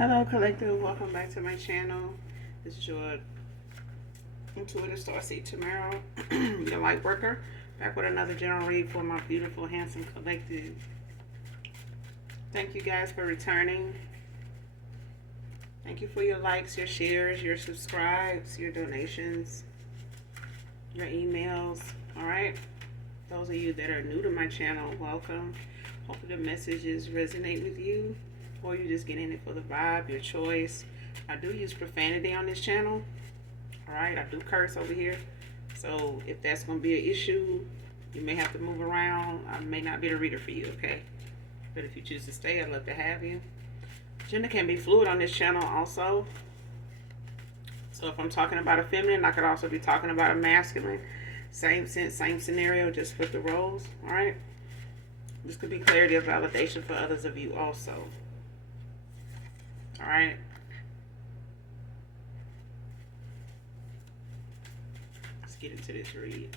Hello collective, welcome back to my channel. This is your intuitive starseed tomorrow, your light worker, back with another general read for my beautiful, handsome collective. Thank you guys for returning. Thank you for your likes, your shares, your subscribes, your donations, your emails. Alright, those of you that are new to my channel, welcome. Hopefully the messages resonate with you, or you just get in it for the vibe, your choice. I do use profanity on this channel. Alright, I do curse over here. So if that's going to be an issue, you may have to move around. I may not be the reader for you, okay? But if you choose to stay, I'd love to have you. Gender can be fluid on this channel also. So if I'm talking about a feminine, I could also be talking about a masculine. Same sense, same scenario, just flip the roles. Alright? This could be clarity or validation for others of you also. Alright? Let's get into this read.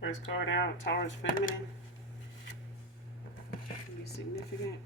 First card out, Taurus feminine. Can be significant.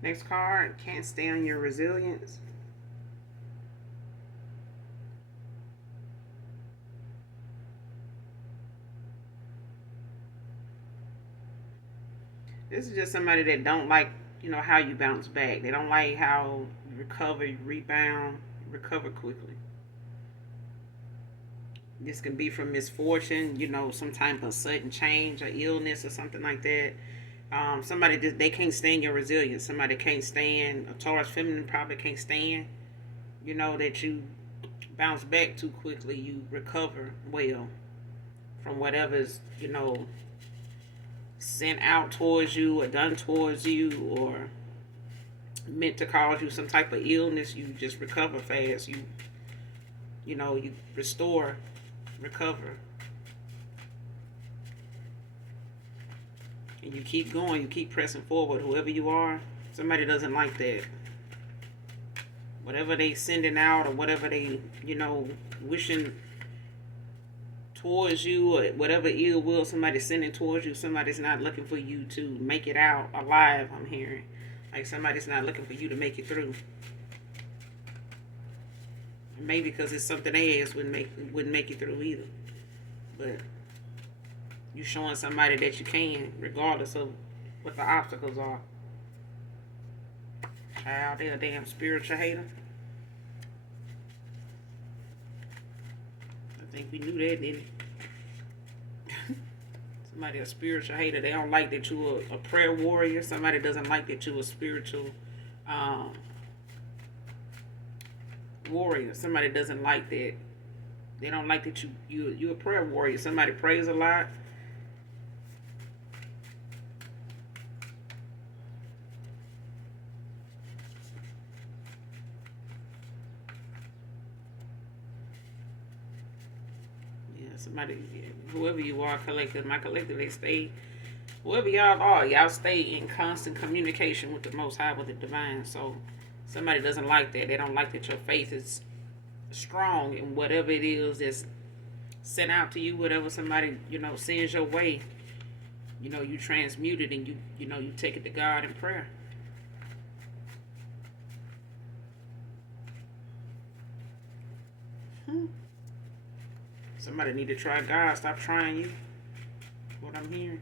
Next card, can't stay on your resilience. This is just somebody that don't like, how you bounce back. They don't like how you recover, you rebound, recover quickly. This can be from misfortune, some type of sudden change or illness or something like that. Somebody they can't stand your resilience. Somebody can't stand, a Taurus feminine probably can't stand, that you bounce back too quickly. You recover well from whatever's, sent out towards you or done towards you, or meant to cause you some type of illness, you just recover fast. You restore, recover. And you keep going, you keep pressing forward. Whoever you are, somebody doesn't like that. Whatever they sending out or whatever they, wishing towards you, or whatever ill will somebody's sending towards you, somebody's not looking for you to make it out alive, I'm hearing. Like somebody's not looking for you to make it through. Maybe because it's something they asked wouldn't make it through either. But you showing somebody that you can, regardless of what the obstacles are. Child, they're a damn spiritual hater. I think we knew that, didn't we? Somebody a spiritual hater. They don't like that you're a prayer warrior. Somebody doesn't like that you're a spiritual warrior. Somebody doesn't like that. They don't like that you're a prayer warrior. Somebody prays a lot. Somebody, whoever you are, collective, my collective, they stay, whoever y'all are, y'all stay in constant communication with the Most High, with the Divine. So somebody doesn't like that. They don't like that your faith is strong in whatever it is that's sent out to you, whatever somebody, sends your way. You transmute it and you take it to God in prayer. Somebody need to try God. Stop trying you. What I'm hearing.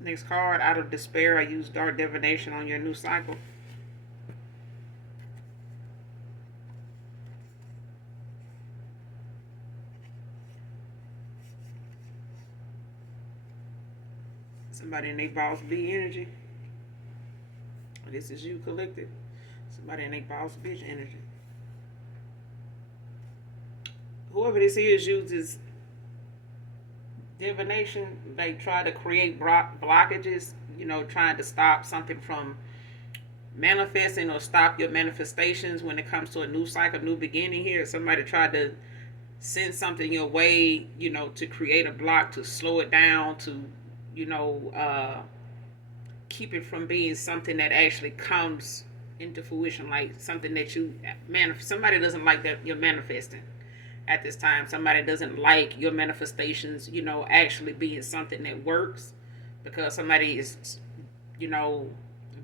Next card, out of despair, I use dark divination on your new cycle. Somebody in their boss B energy. This is you, collected. Somebody in their boss bitch energy. Whoever this is uses divination. They try to create blockages, trying to stop something from manifesting or stop your manifestations when it comes to a new cycle, new beginning here. Somebody tried to send something your way, to create a block, to slow it down, to, keep it from being something that actually comes into fruition, like something that you manifest. Somebody doesn't like that you're manifesting at this time. Somebody doesn't like your manifestations, actually being something that works, because somebody is,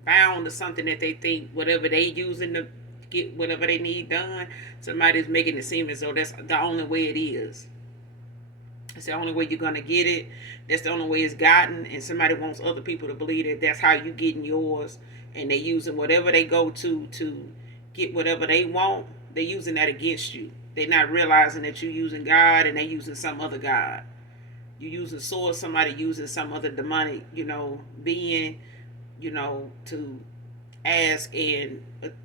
bound to something that they think whatever they using to get whatever they need done, somebody's making it seem as though that's the only way it is. It's the only way you're going to get it. That's the only way it's gotten. And somebody wants other people to believe that that's how you getting yours. And they're using whatever they go to get whatever they want. They're using that against you. They're not realizing that you're using God and they're using some other God. You're using source, somebody using some other demonic, being, to ask and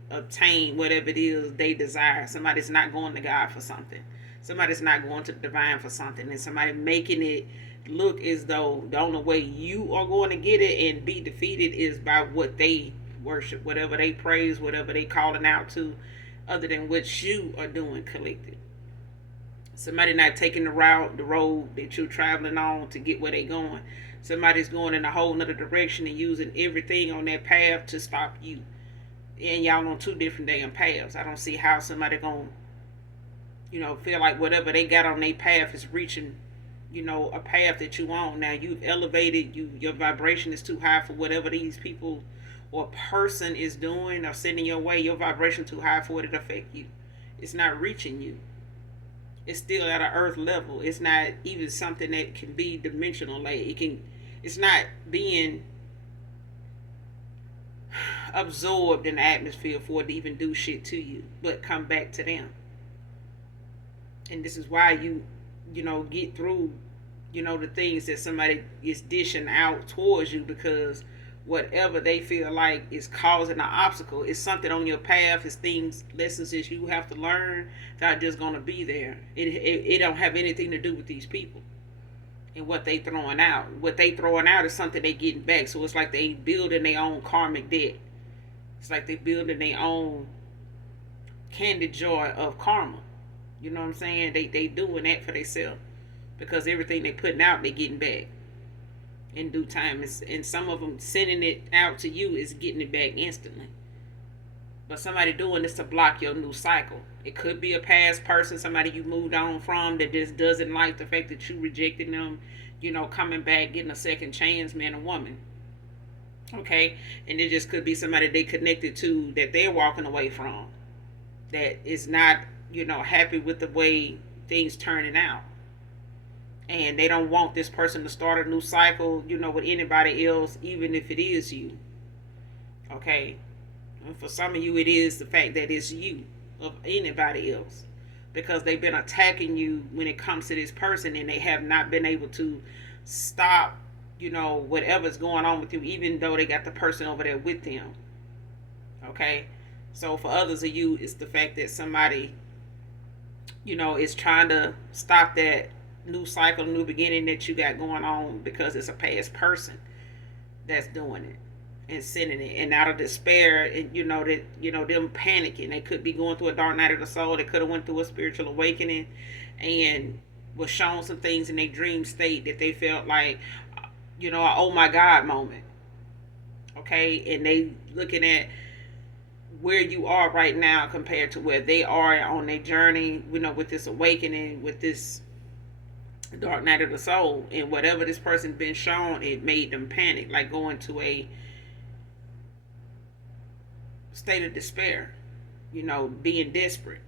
obtain whatever it is they desire. Somebody's not going to God for something. Somebody's not going to the divine for something. And somebody making it look as though the only way you are going to get it and be defeated is by what they worship, whatever they praise, whatever they calling out to, other than what you are doing, collected. Somebody not taking the road that you're traveling on to get where they going. Somebody's going in a whole nother direction and using everything on that path to stop you. And y'all on two different damn paths. I don't see how somebody gonna, feel like whatever they got on their path is reaching, a path that you on. Now you've elevated, your vibration is too high for whatever these people or person is doing or sending your way. Your vibration too high for it to affect you. It's not reaching you. It's still at an earth level. It's not even something that can be dimensional. Like it's not being absorbed in the atmosphere for it to even do shit to you, but come back to them. And this is why you get through, the things that somebody is dishing out towards you, because whatever they feel like is causing an obstacle is something on your path, is things, lessons that you have to learn that are just going to be there. It don't have anything to do with these people and what they throwing out. What they throwing out is something they getting back. So it's like they building their own karmic debt. It's like they building their own candy jar of karma. You know what I'm saying? They doing that for themselves, because everything they putting out, they getting back in due time. And some of them sending it out to you is getting it back instantly. But somebody doing this to block your new cycle. It could be a past person, somebody you moved on from, that just doesn't like the fact that you rejected them, coming back, getting a second chance, man or woman. Okay? And it just could be somebody they connected to that they're walking away from, that is not, happy with the way things turning out. And they don't want this person to start a new cycle, with anybody else, even if it is you. Okay? And for some of you, it is the fact that it's you of anybody else, because they've been attacking you when it comes to this person, and they have not been able to stop, whatever's going on with you, even though they got the person over there with them. Okay? So for others of you, it's the fact that somebody, is trying to stop that new cycle, new beginning that you got going on, because it's a past person that's doing it and sending it. And out of despair, and them panicking, they could be going through a dark night of the soul. They could have went through a spiritual awakening and was shown some things in their dream state that they felt like, a oh my God moment. Okay? And they looking at where you are right now compared to where they are on their journey, with this awakening, with this dark night of the soul. And whatever this person's been shown, it made them panic, like going to a state of despair, being desperate,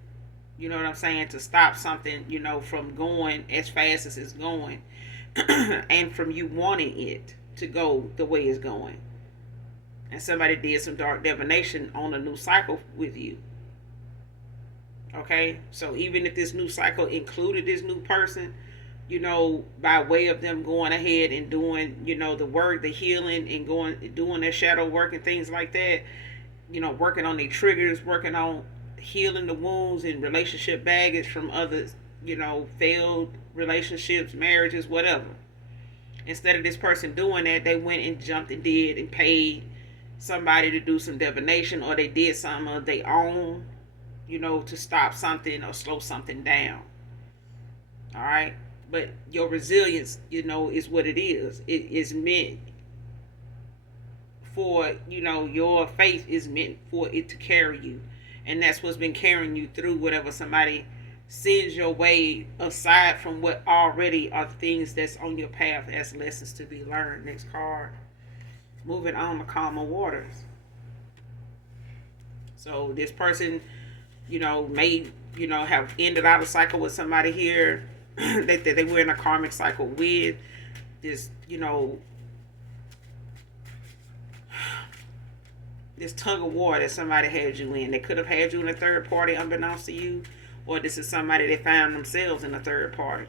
what I'm saying, to stop something, from going as fast as it's going, and from you wanting it to go the way it's going. And somebody did some dark divination on a new cycle with you. Okay? So even if this new cycle included this new person, by way of them going ahead and doing, the work, the healing, and doing their shadow work and things like that, working on their triggers, working on healing the wounds and relationship baggage from others, failed relationships, marriages, whatever. Instead of this person doing that, they went and jumped and did and paid somebody to do some divination, or they did something of their own, to stop something or slow something down. All right? But your resilience, is what it is. It is meant for, your faith is meant for it to carry you. And that's what's been carrying you through whatever somebody sends your way, aside from what already are things that's on your path as lessons to be learned. Next card. Moving on to calmer waters. So this person, may, have ended out a cycle with somebody here that they were in a karmic cycle with. This, this tug of war that somebody had you in. They could have had you in a third party unbeknownst to you, or this is somebody that found themselves in a third party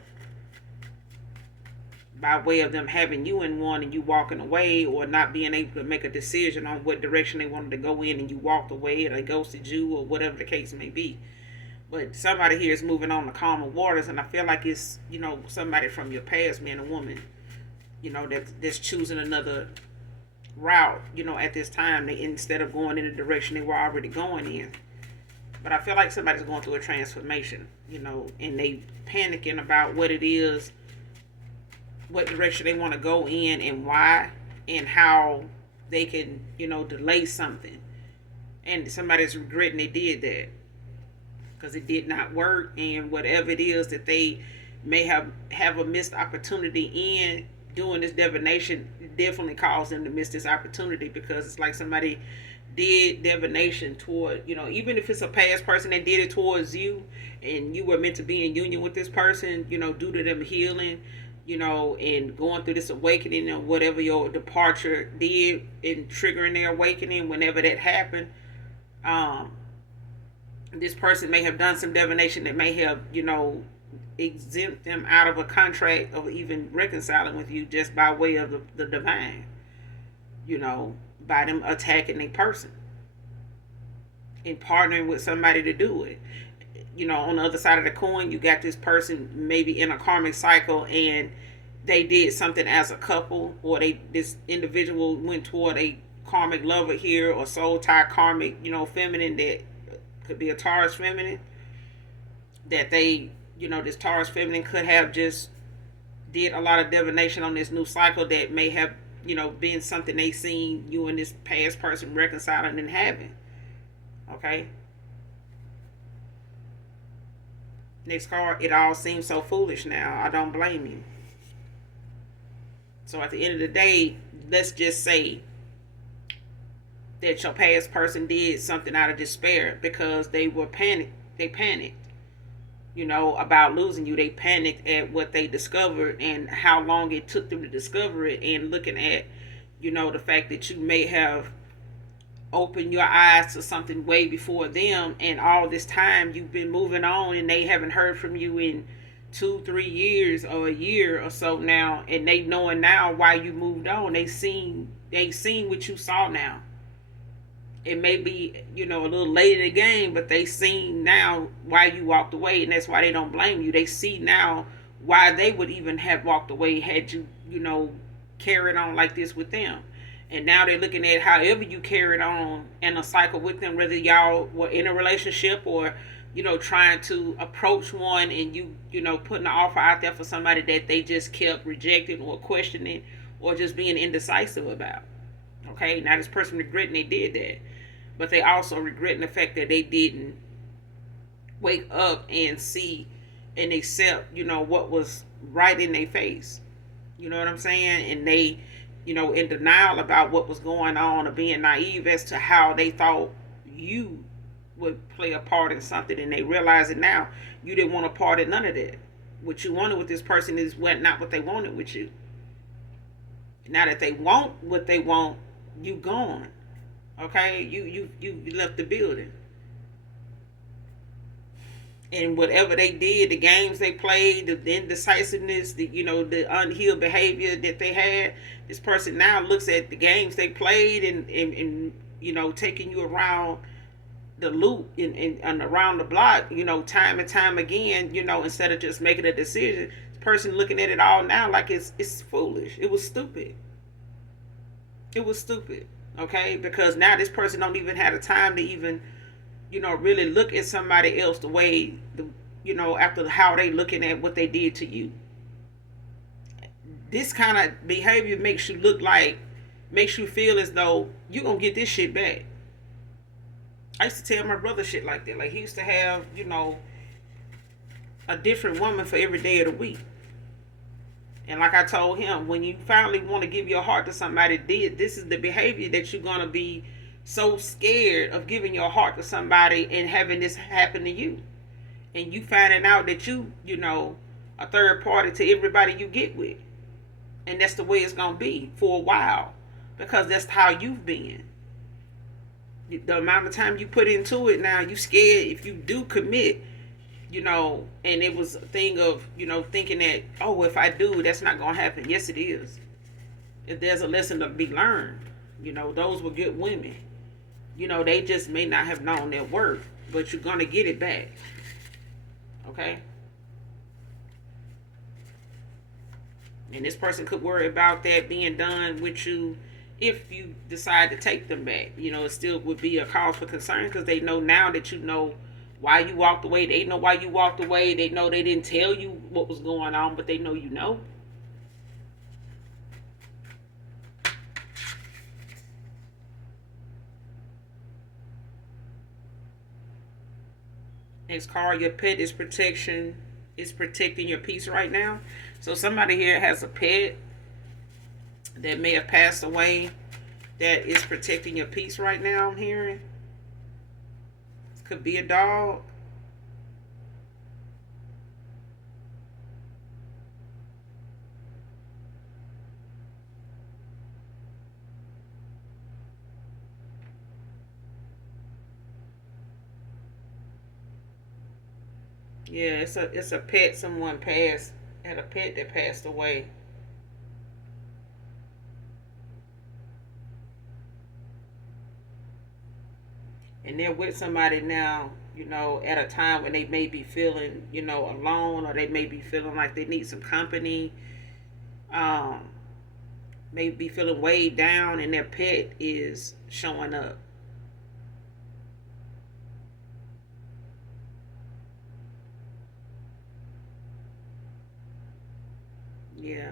by way of them having you in one and you walking away, or not being able to make a decision on what direction they wanted to go in, and you walked away, or they ghosted you, or whatever the case may be. But somebody here is moving on to calmer waters, and I feel like it's, somebody from your past, man or woman, that's choosing another route, at this time, instead of going in the direction they were already going in. But I feel like somebody's going through a transformation, and they panicking about what it is, what direction they want to go in, and why, and how they can, delay something. And somebody's regretting they did that, because it did not work, and whatever it is that they may have a missed opportunity in doing this divination, definitely caused them to miss this opportunity, because it's like somebody did divination toward, even if it's a past person that did it towards you, and you were meant to be in union with this person, due to them healing, and going through this awakening or whatever your departure did in triggering their awakening, whenever that happened, this person may have done some divination that may have, exempt them out of a contract of even reconciling with you just by way of the divine, by them attacking a person and partnering with somebody to do it. On the other side of the coin, you got this person maybe in a karmic cycle and they did something as a couple, or this individual went toward a karmic lover here, or soul tie karmic, feminine, that could be a Taurus feminine, that they, this Taurus feminine could have just did a lot of divination on this new cycle that may have, been something they seen you and this past person reconciling and having. Okay. Next card, it all seems so foolish now. I don't blame you. So at the end of the day, let's just say that your past person did something out of despair because they were panicked. They panicked, about losing you. They panicked at what they discovered and how long it took them to discover it, and looking at, the fact that you may have opened your eyes to something way before them, and all this time you've been moving on and they haven't heard from you in 2-3 years or a year or so now, and they knowing now why you moved on. They seen what you saw now. It may be, a little late in the game, but they seen now why you walked away, and that's why they don't blame you. They see now why they would even have walked away had you, carried on like this with them. And now they're looking at however you carried on in a cycle with them, whether y'all were in a relationship or, trying to approach one, and you putting an offer out there for somebody that they just kept rejecting or questioning or just being indecisive about. Okay, now this person regretting they did that, but they also regretting the fact that they didn't wake up and see and accept, what was right in their face. You know what I'm saying? And they, in denial about what was going on, or being naive as to how they thought you would play a part in something, and they realize it now. You didn't want a part in none of that. What you wanted with this person is not what they wanted with you. Now that they want what they want, you gone. Okay, you left the building. And whatever they did, the games they played, the indecisiveness, the unhealed behavior that they had, this person now looks at the games they played and taking you around the loop and around the block, time and time again, instead of just making a decision. This person looking at it all now like it's foolish. It was stupid. It was stupid. Okay, because now this person don't even have the time to even really look at somebody else the way after how they looking at what they did to you. This kind of behavior makes you feel as though you're gonna get this shit back. I used to tell my brother shit like that. Like, he used to have a different woman for every day of the week. And like I told him, when you finally want to give your heart to somebody, this is the behavior that you're gonna be so scared of giving your heart to somebody and having this happen to you, and you finding out that you a third party to everybody you get with, and that's the way it's gonna be for a while, because that's how you've been. The amount of time you put into it, now you scared if you do commit, and it was a thing of thinking that, oh, if I do, that's not gonna happen. Yes, it is. If there's a lesson to be learned, those were good women. They just may not have known their worth, but you're gonna get it back. Okay? And this person could worry about that being done with you if you decide to take them back. It still would be a cause for concern, because they know now that why you walked away. They know why you walked away. They know they didn't tell you what was going on, but they know you know. Next card, your pet is protecting your peace right now. So somebody here has a pet that may have passed away that is protecting your peace right now, I'm hearing. Could be a dog. Yeah, it's a pet. Someone passed had a pet that passed away. And they're with somebody now, at a time when they may be feeling, alone, or they may be feeling like they need some company, um, may be feeling weighed down, and their pet is showing up. Yeah,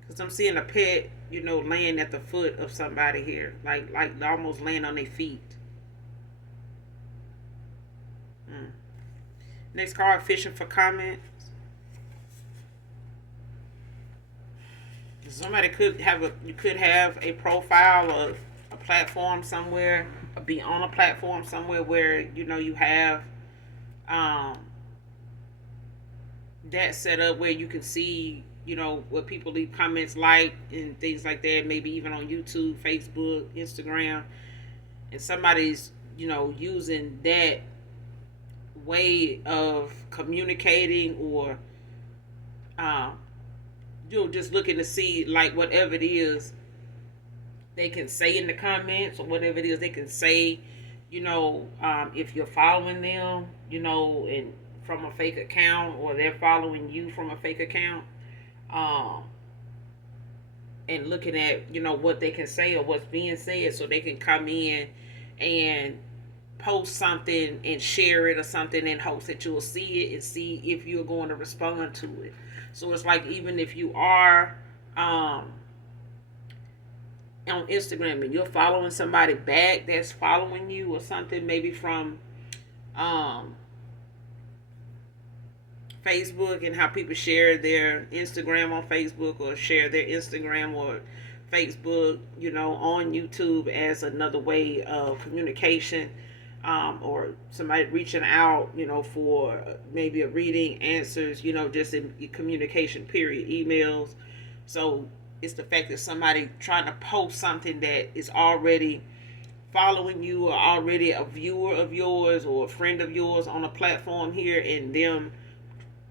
because I'm seeing a pet, laying at the foot of somebody here, like almost laying on their feet. Mm. Next card, fishing for comments. Somebody could have you could have a profile of a platform somewhere, or be on a platform somewhere where you have um, that set up where you can see what people leave comments like and things like that. Maybe even on YouTube, Facebook, Instagram, and somebody's using that way of communicating, or um, just looking to see like whatever it is they can say in the comments, or whatever it is they can say, if you're following them, and from a fake account, or they're following you from a fake account, um, and looking at, what they can say or what's being said, so they can come in and post something and share it or something in hopes that you'll see it and see if you're going to respond to it. So it's like, even if you are on Instagram and you're following somebody back that's following you or something, maybe from um, Facebook, and how people share their Instagram on Facebook, or share their Instagram or Facebook, on YouTube as another way of communication, or somebody reaching out, for maybe a reading, answers, just in communication, period, emails. So it's the fact that somebody trying to post something that is already following you, or already a viewer of yours or a friend of yours on a platform here, and them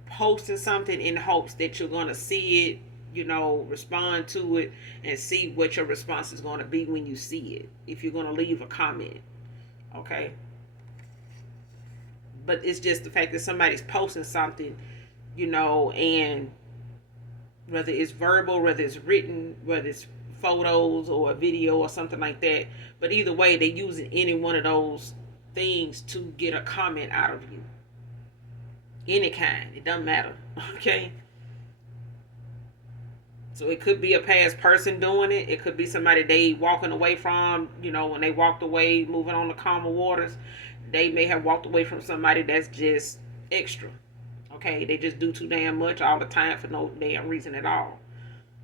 posting something in hopes that you're going to see it, respond to it, and see what your response is going to be when you see it, if you're going to leave a comment. Okay. But it's just the fact that somebody's posting something, and whether it's verbal, whether it's written, whether it's photos or a video or something like that. But either way, they're using any one of those things to get a comment out of you. Any kind. It doesn't matter. Okay? So it could be a past person doing it. It could be somebody they walking away from, when they walked away, moving on to calmer waters. They may have walked away from somebody that's just extra. Okay? They just do too damn much all the time for no damn reason at all.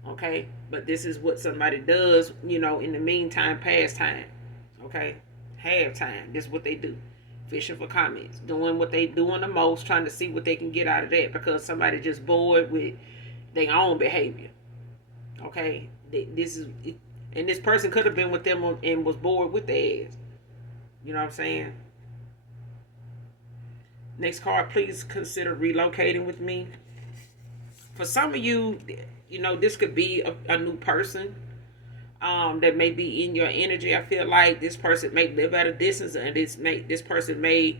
Okay? But this is what somebody does, in the meantime, past time. Okay? Have time. This is what they do. Fishing for comments. Doing what they doing the most, trying to see what they can get out of that, because somebody just bored with their own behavior. Okay? This is, and this person could have been with them and was bored with their ass. You know what I'm saying? Next card, please consider relocating with me. For some of you, this could be a new person that may be in your energy. I feel like this person may live at a distance, and this person may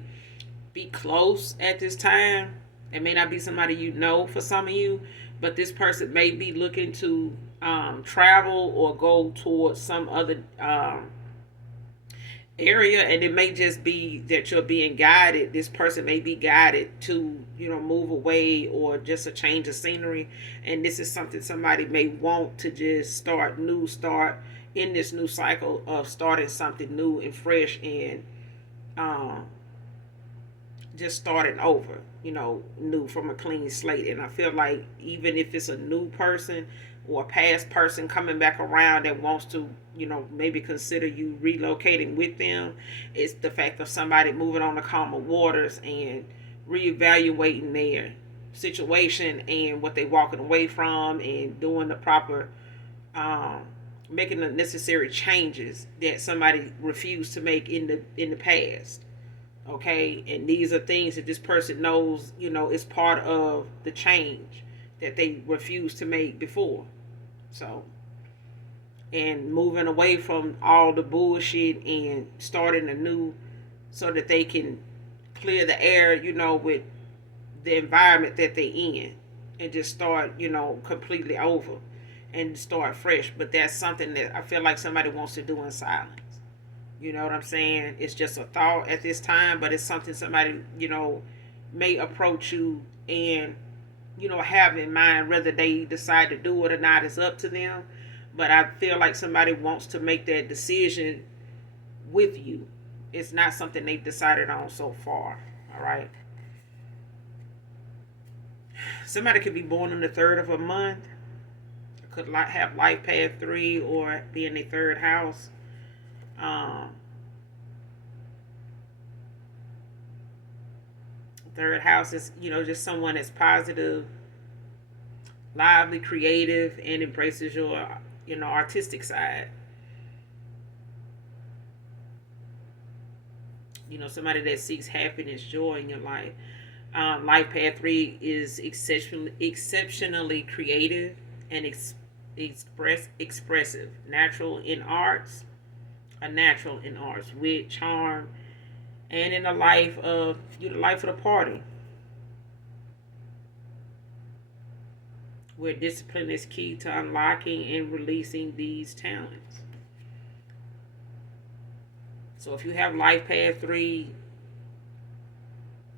be close at this time. It may not be somebody for some of you, but this person may be looking to travel or go towards some other area, and it may just be that you're being guided. This person may be guided to move away, or just a change of scenery, and this is something somebody may want to just start in this new cycle of starting something new and fresh, and um just starting over, new, from a clean slate. And I feel like, even if it's a new person or a past person coming back around that wants to, maybe consider you relocating with them, it's the fact of somebody moving on to calmer waters and reevaluating their situation and what they're walking away from, and doing the proper, um, making the necessary changes that somebody refused to make in the past. Okay, and these are things that this person knows, is part of the change that they refused to make before. So, and moving away from all the bullshit and starting anew so that they can clear the air, with the environment that they're in, and just start, completely over and start fresh. But that's something that I feel like somebody wants to do in silence. You know what I'm saying? It's just a thought at this time, but it's something somebody, may approach you and, have in mind. Whether they decide to do it or not is up to them. But I feel like somebody wants to make that decision with you. It's not something they've decided on so far. All right. Somebody could be born on the third of a month, could have life path 3 or be in the third house. Um, Third house is, just someone that's positive, lively, creative, and embraces your, artistic side. Somebody that seeks happiness, joy in your life. Life path 3 is exceptionally creative and expressive, a natural in arts, with charm, and in the life of the life of the party, where discipline is key to unlocking and releasing these talents. So if you have life path 3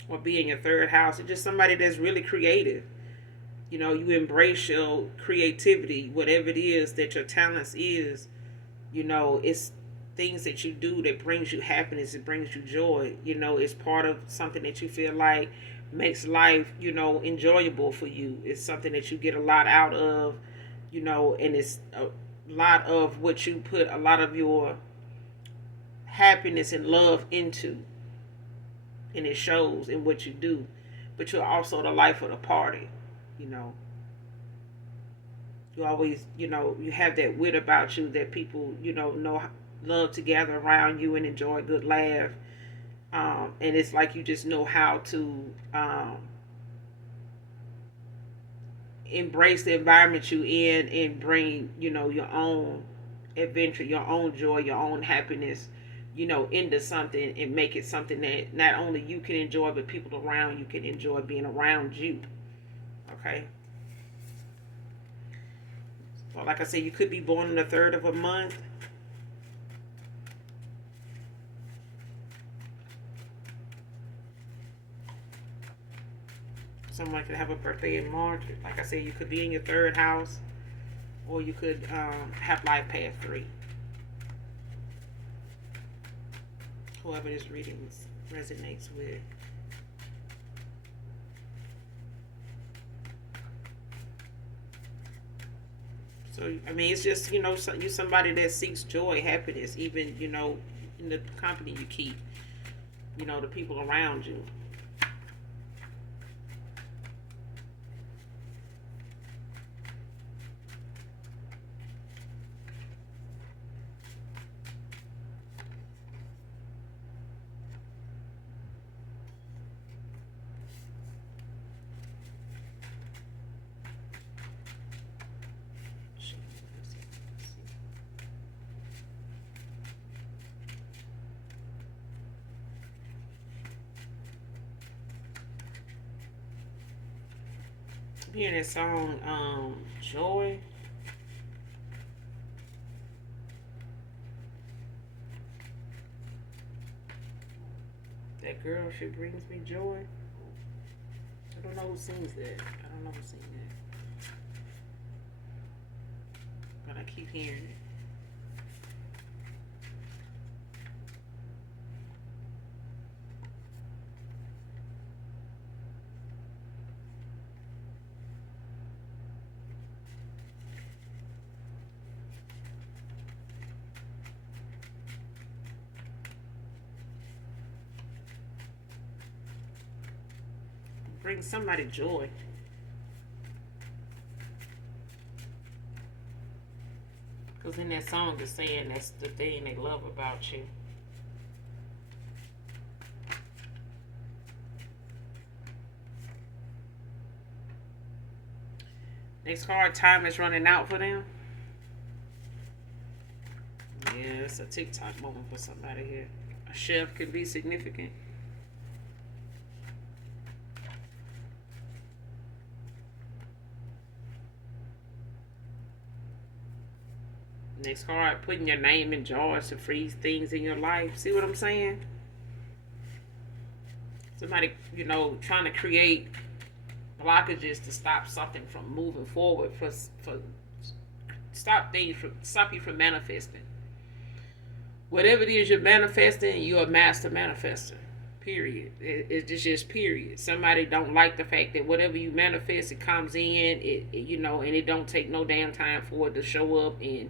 or be in your third house, it's just somebody that's really creative. You embrace your creativity, whatever it is that your talents is. It's things that you do that brings you happiness, it brings you joy. It's part of something that you feel like makes life, enjoyable for you. It's something that you get a lot out of, and it's a lot of what you put a lot of your happiness and love into, and it shows in what you do. But you're also the life of the party. you know you always, you have that wit about you that people, love to gather around you and enjoy a good laugh. And it's like you just know how to embrace the environment you in and bring, your own adventure, your own joy, your own happiness, into something, and make it something that not only you can enjoy, but people around you can enjoy being around you. Okay. So like I said, you could be born on the third of a month. Someone could have a birthday in March. Like I said, you could be in your third house, or you could have life path 3. Whoever this reading resonates with. So I mean, it's just, you somebody that seeks joy, happiness, even, in the company you keep, the people around you. Hearing that song, Joy. That girl, she brings me joy. I don't know who sings that. I don't know who sings that. But I keep hearing it. Bring somebody joy. Because in that song, it's saying that's the thing they love about you. Next card, time is running out for them. Yeah, it's a TikTok moment for somebody here. A chef can be significant. Next card, putting your name in jars to freeze things in your life. See what I'm saying? Somebody, trying to create blockages to stop something from moving forward, for stop you from manifesting. Whatever it is you're manifesting, you're a master manifester. Period. It's just period. Somebody don't like the fact that whatever you manifest, it comes in. And it don't take no damn time for it to show up and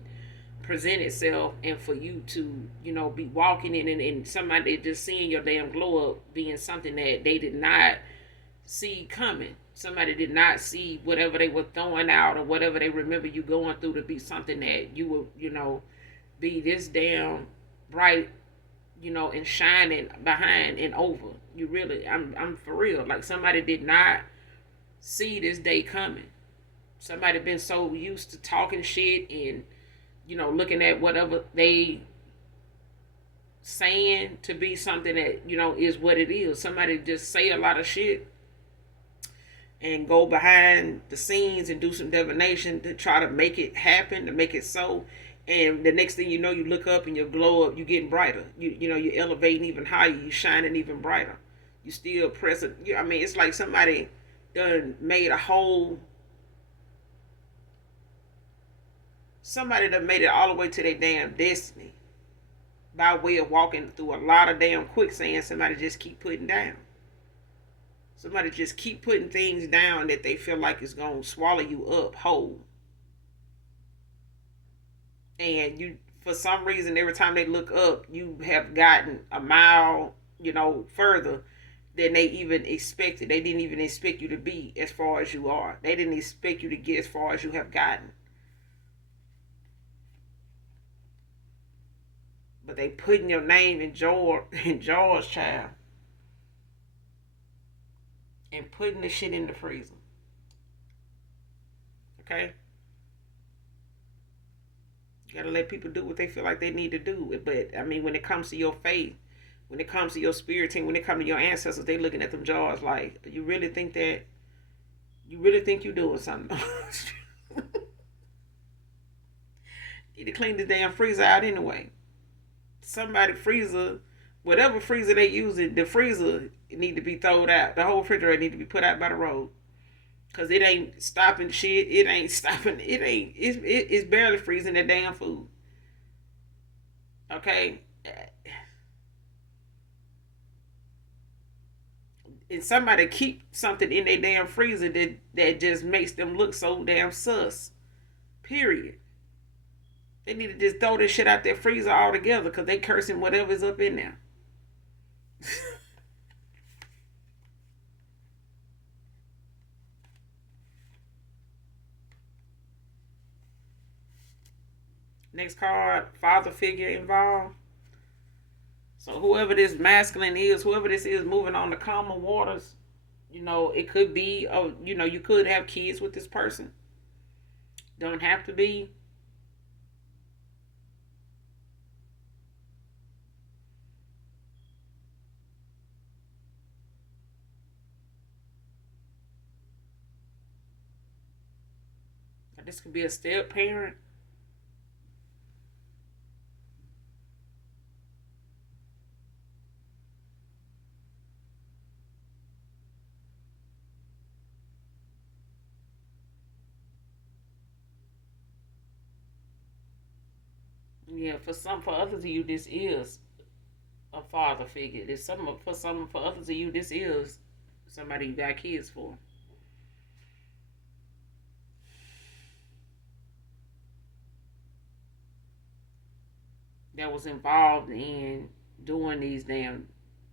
present itself, and for you to be walking in, and somebody just seeing your damn glow up being something that they did not see coming. Somebody did not see whatever they were throwing out or whatever they remember you going through to be something that you will be this damn bright, and shining behind and over. You really, I'm for real. Like, somebody did not see this day coming. Somebody been so used to talking shit and looking at whatever they saying to be something that is what it is. Somebody just say a lot of shit and go behind the scenes and do some divination to try to make it happen, to make it so. And the next thing you know, you look up and you glow up. You getting brighter. You're elevating even higher. You shining even brighter. You still pressing. I mean, it's like somebody done made a whole. Somebody done made it all the way to their damn destiny by way of walking through a lot of damn quicksand. Somebody just keep putting down. Somebody just keep putting things down that they feel like is gonna swallow you up whole. And you, for some reason, every time they look up, you have gotten a mile, further than they even expected. They didn't even expect you to be as far as you are. They didn't expect you to get as far as you have gotten. But they putting your name in jars, child. And putting the shit in the freezer. Okay? You gotta let people do what they feel like they need to do. But, I mean, when it comes to your faith, when it comes to your spirit team, when it comes to your ancestors, they looking at them jars like, you really think you're doing something? Need to clean the damn freezer out anyway. Somebody freezer, whatever freezer they using, the freezer need to be thrown out. The whole refrigerator need to be put out by the road. Cause it ain't stopping shit. It ain't stopping. It's barely freezing that damn food. Okay. And somebody keep something in their damn freezer that just makes them look so damn sus. Period. They need to just throw this shit out their freezer altogether because they cursing whatever's up in there. Next card, father figure involved. So whoever this masculine is, whoever this is moving on the calmer waters, it could be, you could have kids with this person. Don't have to be. This could be a step parent. Yeah, for others of you, this is a father figure. For others of you, this is somebody you got kids for. That was involved in doing these damn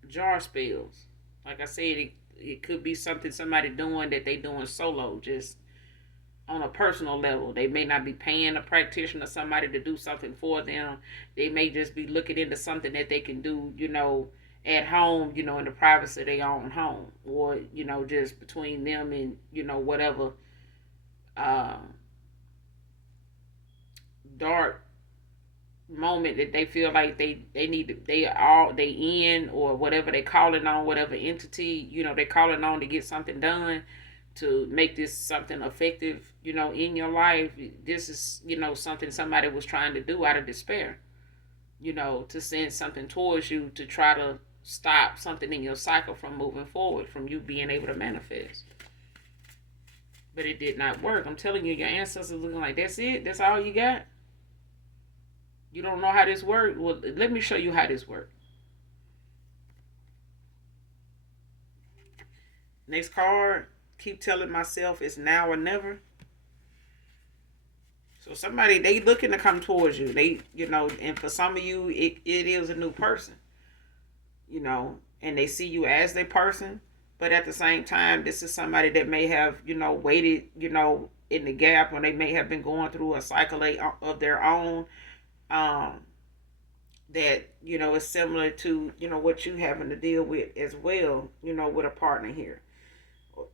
jar spills. Like I said, it could be something somebody doing that they doing solo, just on a personal level. They may not be paying a practitioner, somebody to do something for them. They may just be looking into something that they can do, at home, in the privacy of their own home, or just between them and whatever um, dark moment that they feel like they need to, they in, or whatever they calling on, whatever entity, they calling on to get something done, to make this something effective, in your life. This is, something somebody was trying to do out of despair, to send something towards you to try to stop something in your cycle from moving forward, from you being able to manifest. But it did not work. I'm telling you, your ancestors looking like, that's it? That's all you got? You don't know how this works? Well, let me show you how this works. Next card, keep telling myself it's now or never. So somebody, they looking to come towards you. They, and for some of you, it is a new person, and they see you as their person. But at the same time, this is somebody that may have, waited, in the gap, or they may have been going through a cycle of their own, that, is similar to, what you having to deal with as well, with a partner here.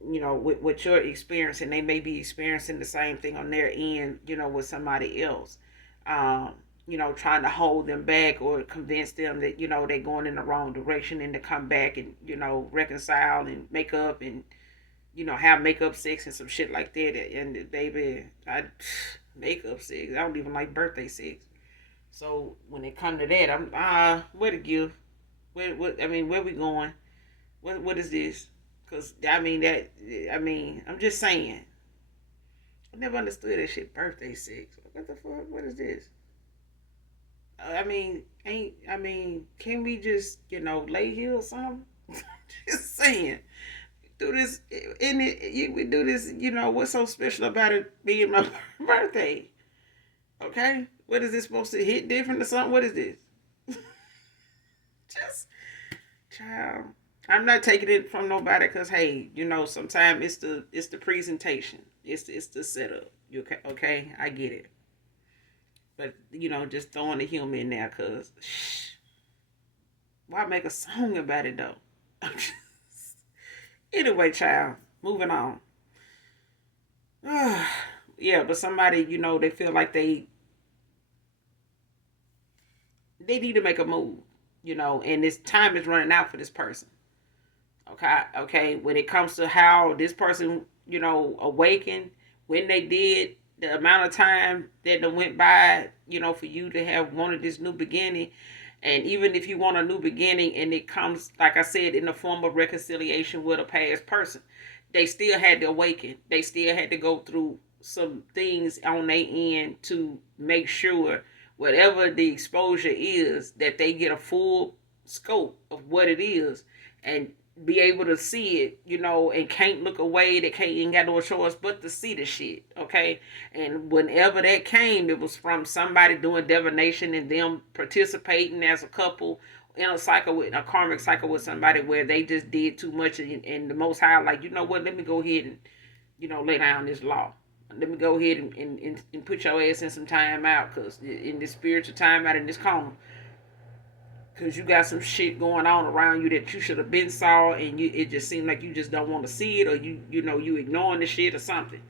With what you're experiencing, they may be experiencing the same thing on their end, with somebody else. Trying to hold them back or convince them that, they're going in the wrong direction, and to come back and, reconcile and make up and, have makeup sex and some shit like that. And baby, makeup sex, I don't even like birthday sex. So when it come to that, I'm where to give? Where we going? What is this? Cause I'm just saying. I never understood that shit. Birthday sex. What the fuck? What is this? Can we just lay here or something? Just saying. Do this in it. We do this. What's so special about it being my birthday? Okay, what is this supposed to hit different or something? What is this? Just, child. I'm not taking it from nobody, because hey, sometimes it's the presentation, it's the setup. You okay? Okay, I get it, but just throwing the humor in there, cause why make a song about it though? Anyway, child, moving on. Yeah, but somebody, they feel like they need to make a move, and this time is running out for this person. Okay. When it comes to how this person, awakened, when they did, the amount of time that went by, for you to have wanted this new beginning. And even if you want a new beginning and it comes, like I said, in the form of reconciliation with a past person, they still had to awaken. They still had to go through some things on their end to make sure whatever the exposure is, that they get a full scope of what it is, and be able to see it, and can't look away. They ain't got no choice but to see the shit, okay? And whenever that came, it was from somebody doing divination and them participating as a couple in a cycle, with a karmic cycle with somebody, where they just did too much, and the Most High, like, you know what, let me go ahead and, lay down this law. Let me go ahead and put your ass in some time out, because in this spiritual time out in this coma, because you got some shit going on around you that you should have been saw, and it just seemed like you just don't want to see it, or you ignoring the shit or something.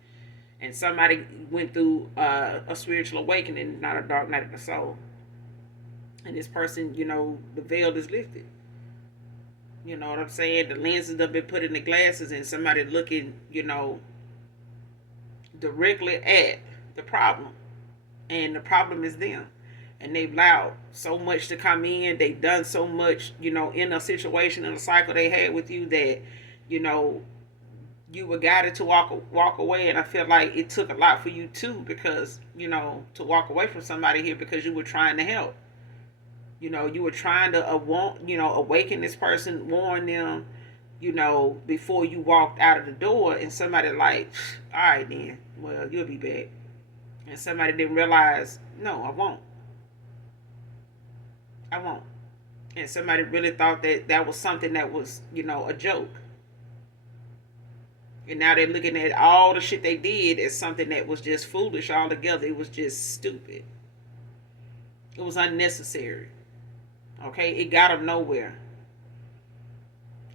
And somebody went through a spiritual awakening, not a dark night of the soul. And this person, the veil is lifted. You know what I'm saying? The lenses have been put in the glasses, and somebody looking, directly at the problem. And the problem is them. And they've allowed so much to come in. They've done so much, in a situation, in a cycle they had with you, that, you were guided to walk away. And I feel like it took a lot for you too, because, to walk away from somebody here, because you were trying to help. You were trying to awaken this person, warn them, before you walked out of the door, and somebody like, all right then, well, you'll be back. And somebody didn't realize, no, I won't. And somebody really thought that was something that was, a joke. And now they're looking at all the shit they did as something that was just foolish altogether. It was just stupid. It was unnecessary. Okay, it got them nowhere.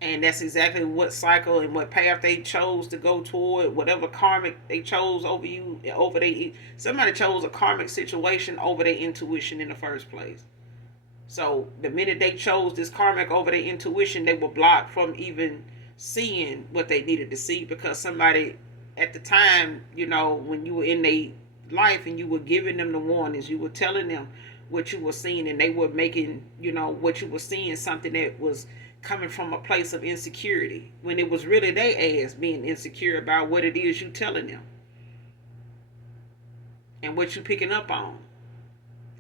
And that's exactly what cycle and what path they chose to go toward, whatever karmic they chose over you, over somebody chose a karmic situation over their intuition in the first place. So the minute they chose this karmic over their intuition, they were blocked from even seeing what they needed to see, because somebody at the time, when you were in their life and you were giving them the warnings, you were telling them what you were seeing, and they were making, what you were seeing something that was coming from a place of insecurity, when it was really their ass being insecure about what it is you telling them and what you picking up on.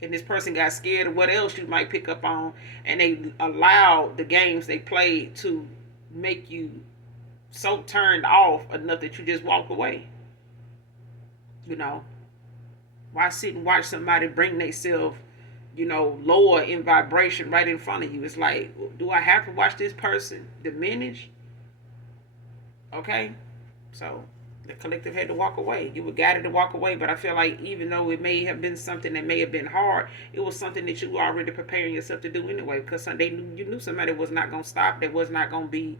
And this person got scared of what else you might pick up on, and they allowed the games they played to make you so turned off enough that you just walk away. Why sit and watch somebody bring themselves, lower in vibration right in front of you? It's like, do I have to watch this person diminish? Okay, so the collective had to walk away. You were guided to walk away, but I feel like even though it may have been something that may have been hard, it was something that you were already preparing yourself to do anyway, because you knew somebody was not going to stop, that was not going to be,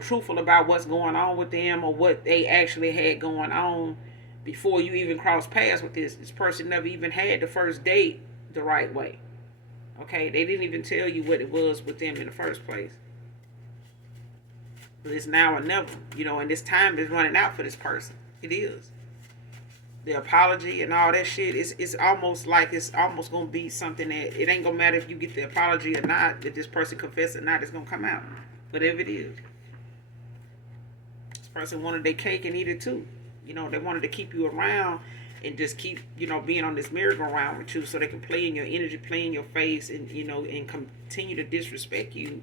truthful about what's going on with them or what they actually had going on before you even crossed paths with this. This person never even had the first date the right way. Okay, they didn't even tell you what it was with them in the first place. But it's now or never, and this time is running out for this person. It is. The apology and all that shit, it's almost like it's almost going to be something that it ain't going to matter if you get the apology or not, that this person confess or not, it's going to come out. Whatever it is. This person wanted their cake and eat it too. They wanted to keep you around and just keep, being on this merry-go-round with you, so they can play in your energy, play in your face, and, and continue to disrespect you,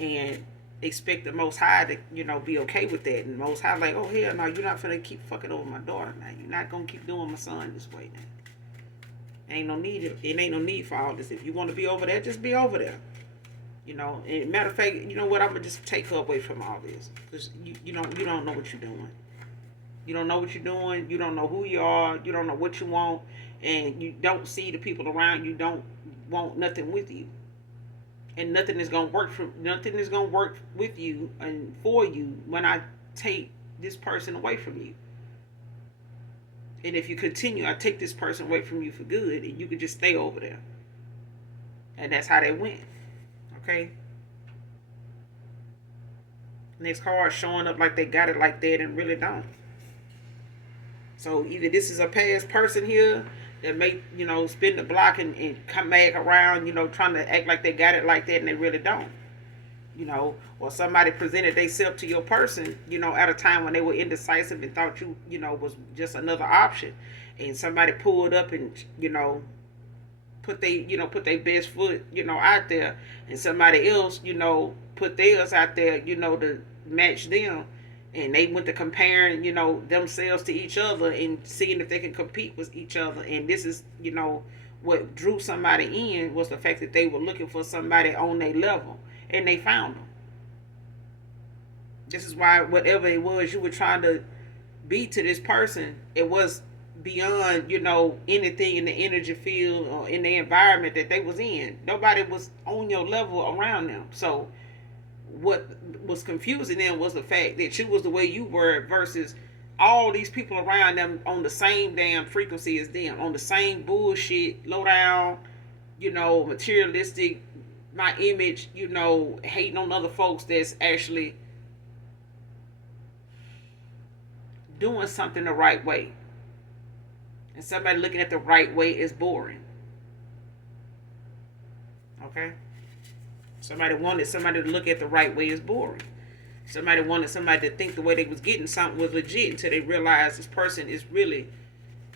and expect the Most High to, be okay with that. And Most High like, oh, hell no, you're not finna keep fucking over my daughter now. You're not gonna keep doing my son this way now. Ain't no need. It ain't no need for all this. If you want to be over there, just be over there. And matter of fact, you know what? I'm gonna just take her away from all this, because you don't know what you're doing. You don't know what you're doing. You don't know who you are. You don't know what you want, and you don't see the people around you. Don't want nothing with you, and nothing is gonna work with you and for you when I take this person away from you. And if you continue, I take this person away from you for good, and you can just stay over there. And that's how they went. Okay. Next card showing up like they got it like that and really don't. So either this is a past person here that may, spin the block and come back around, trying to act like they got it like that and they really don't. Or somebody presented themselves to your person, at a time when they were indecisive and thought you, was just another option. And somebody pulled up and, put their best foot, out there. And somebody else, put theirs out there, to match them. And they went to comparing, themselves to each other and seeing if they can compete with each other. And this is, what drew somebody in was the fact that they were looking for somebody on their level. And they found them. This is why whatever it was you were trying to be to this person, it was beyond, anything in the energy field or in the environment that they was in. Nobody was on your level around them. So what was confusing them was the fact that you was the way you were versus all these people around them on the same damn frequency as them, on the same bullshit, low down, materialistic, my image, hating on other folks that's actually doing something the right way. And somebody looking at the right way is boring. Okay? Somebody wanted somebody to look at the right way is boring. Somebody wanted somebody to think the way they was getting something was legit until they realized this person is really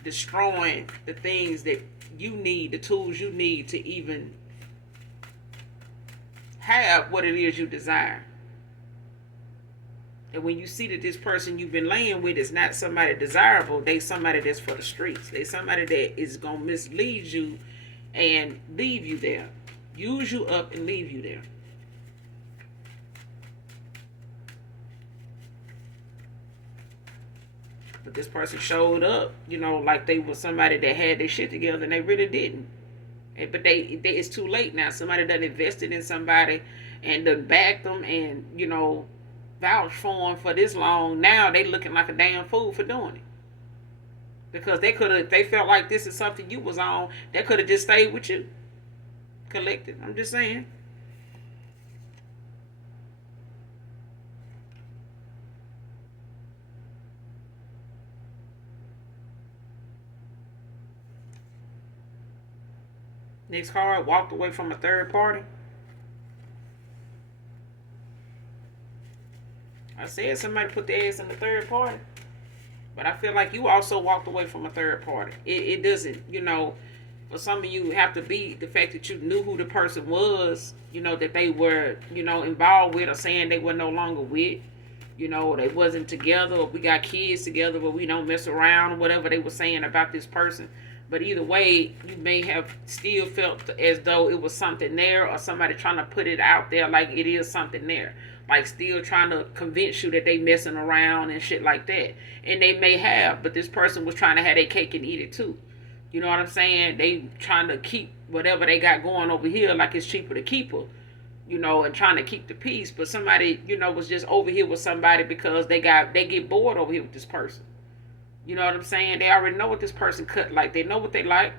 destroying the things that you need, the tools you need to even have what it is you desire. And when you see that this person you've been laying with is not somebody desirable, they somebody that's for the streets. They somebody that is going to mislead you and leave you there. Use you up and leave you there. But this person showed up, like they was somebody that had their shit together, and they really didn't. But it's too late now. Somebody done invested in somebody and done backed them and, vouched for them for this long, now they looking like a damn fool for doing it. Because they could have, if they felt like this is something you was on, they could have just stayed with you. Collected. I'm just saying. Next card, walked away from a third party. I said somebody put their ass in the third party. But I feel like you also walked away from a third party. It doesn't, for some of you have to be the fact that you knew who the person was, that they were, involved with or saying they were no longer with. They wasn't together, or we got kids together, but we don't mess around, or whatever they were saying about this person. But either way, you may have still felt as though it was something there, or somebody trying to put it out there like it is something there. Like still trying to convince you that they messing around and shit like that. And they may have, but this person was trying to have their cake and eat it too. You know what I'm saying? They trying to keep whatever they got going over here like it's cheaper to keep her. And trying to keep the peace. But somebody, was just over here with somebody because they get bored over here with this person. You know what I'm saying? They already know what this person cut like. They know what they like.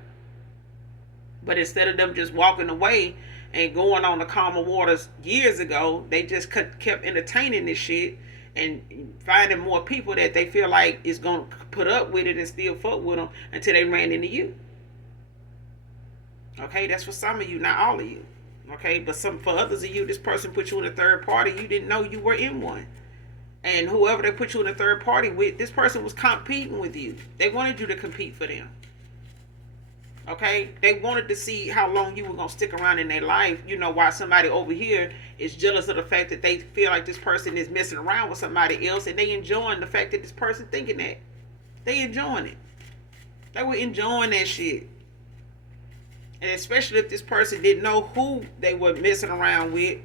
But instead of them just walking away and going on the calmer waters years ago, they just kept entertaining this shit and finding more people that they feel like is going to put up with it and still fuck with them until they ran into you. Okay, that's for some of you, not all of you. Okay, but for others of you, this person put you in a third party. You didn't know you were in one. And whoever they put you in a third party with, this person was competing with you. They wanted you to compete for them. Okay, they wanted to see how long you were going to stick around in their life. While somebody over here is jealous of the fact that they feel like this person is messing around with somebody else, and they enjoying the fact that this person thinking that. They enjoying it. They were enjoying that shit. And especially if this person didn't know who they were messing around with,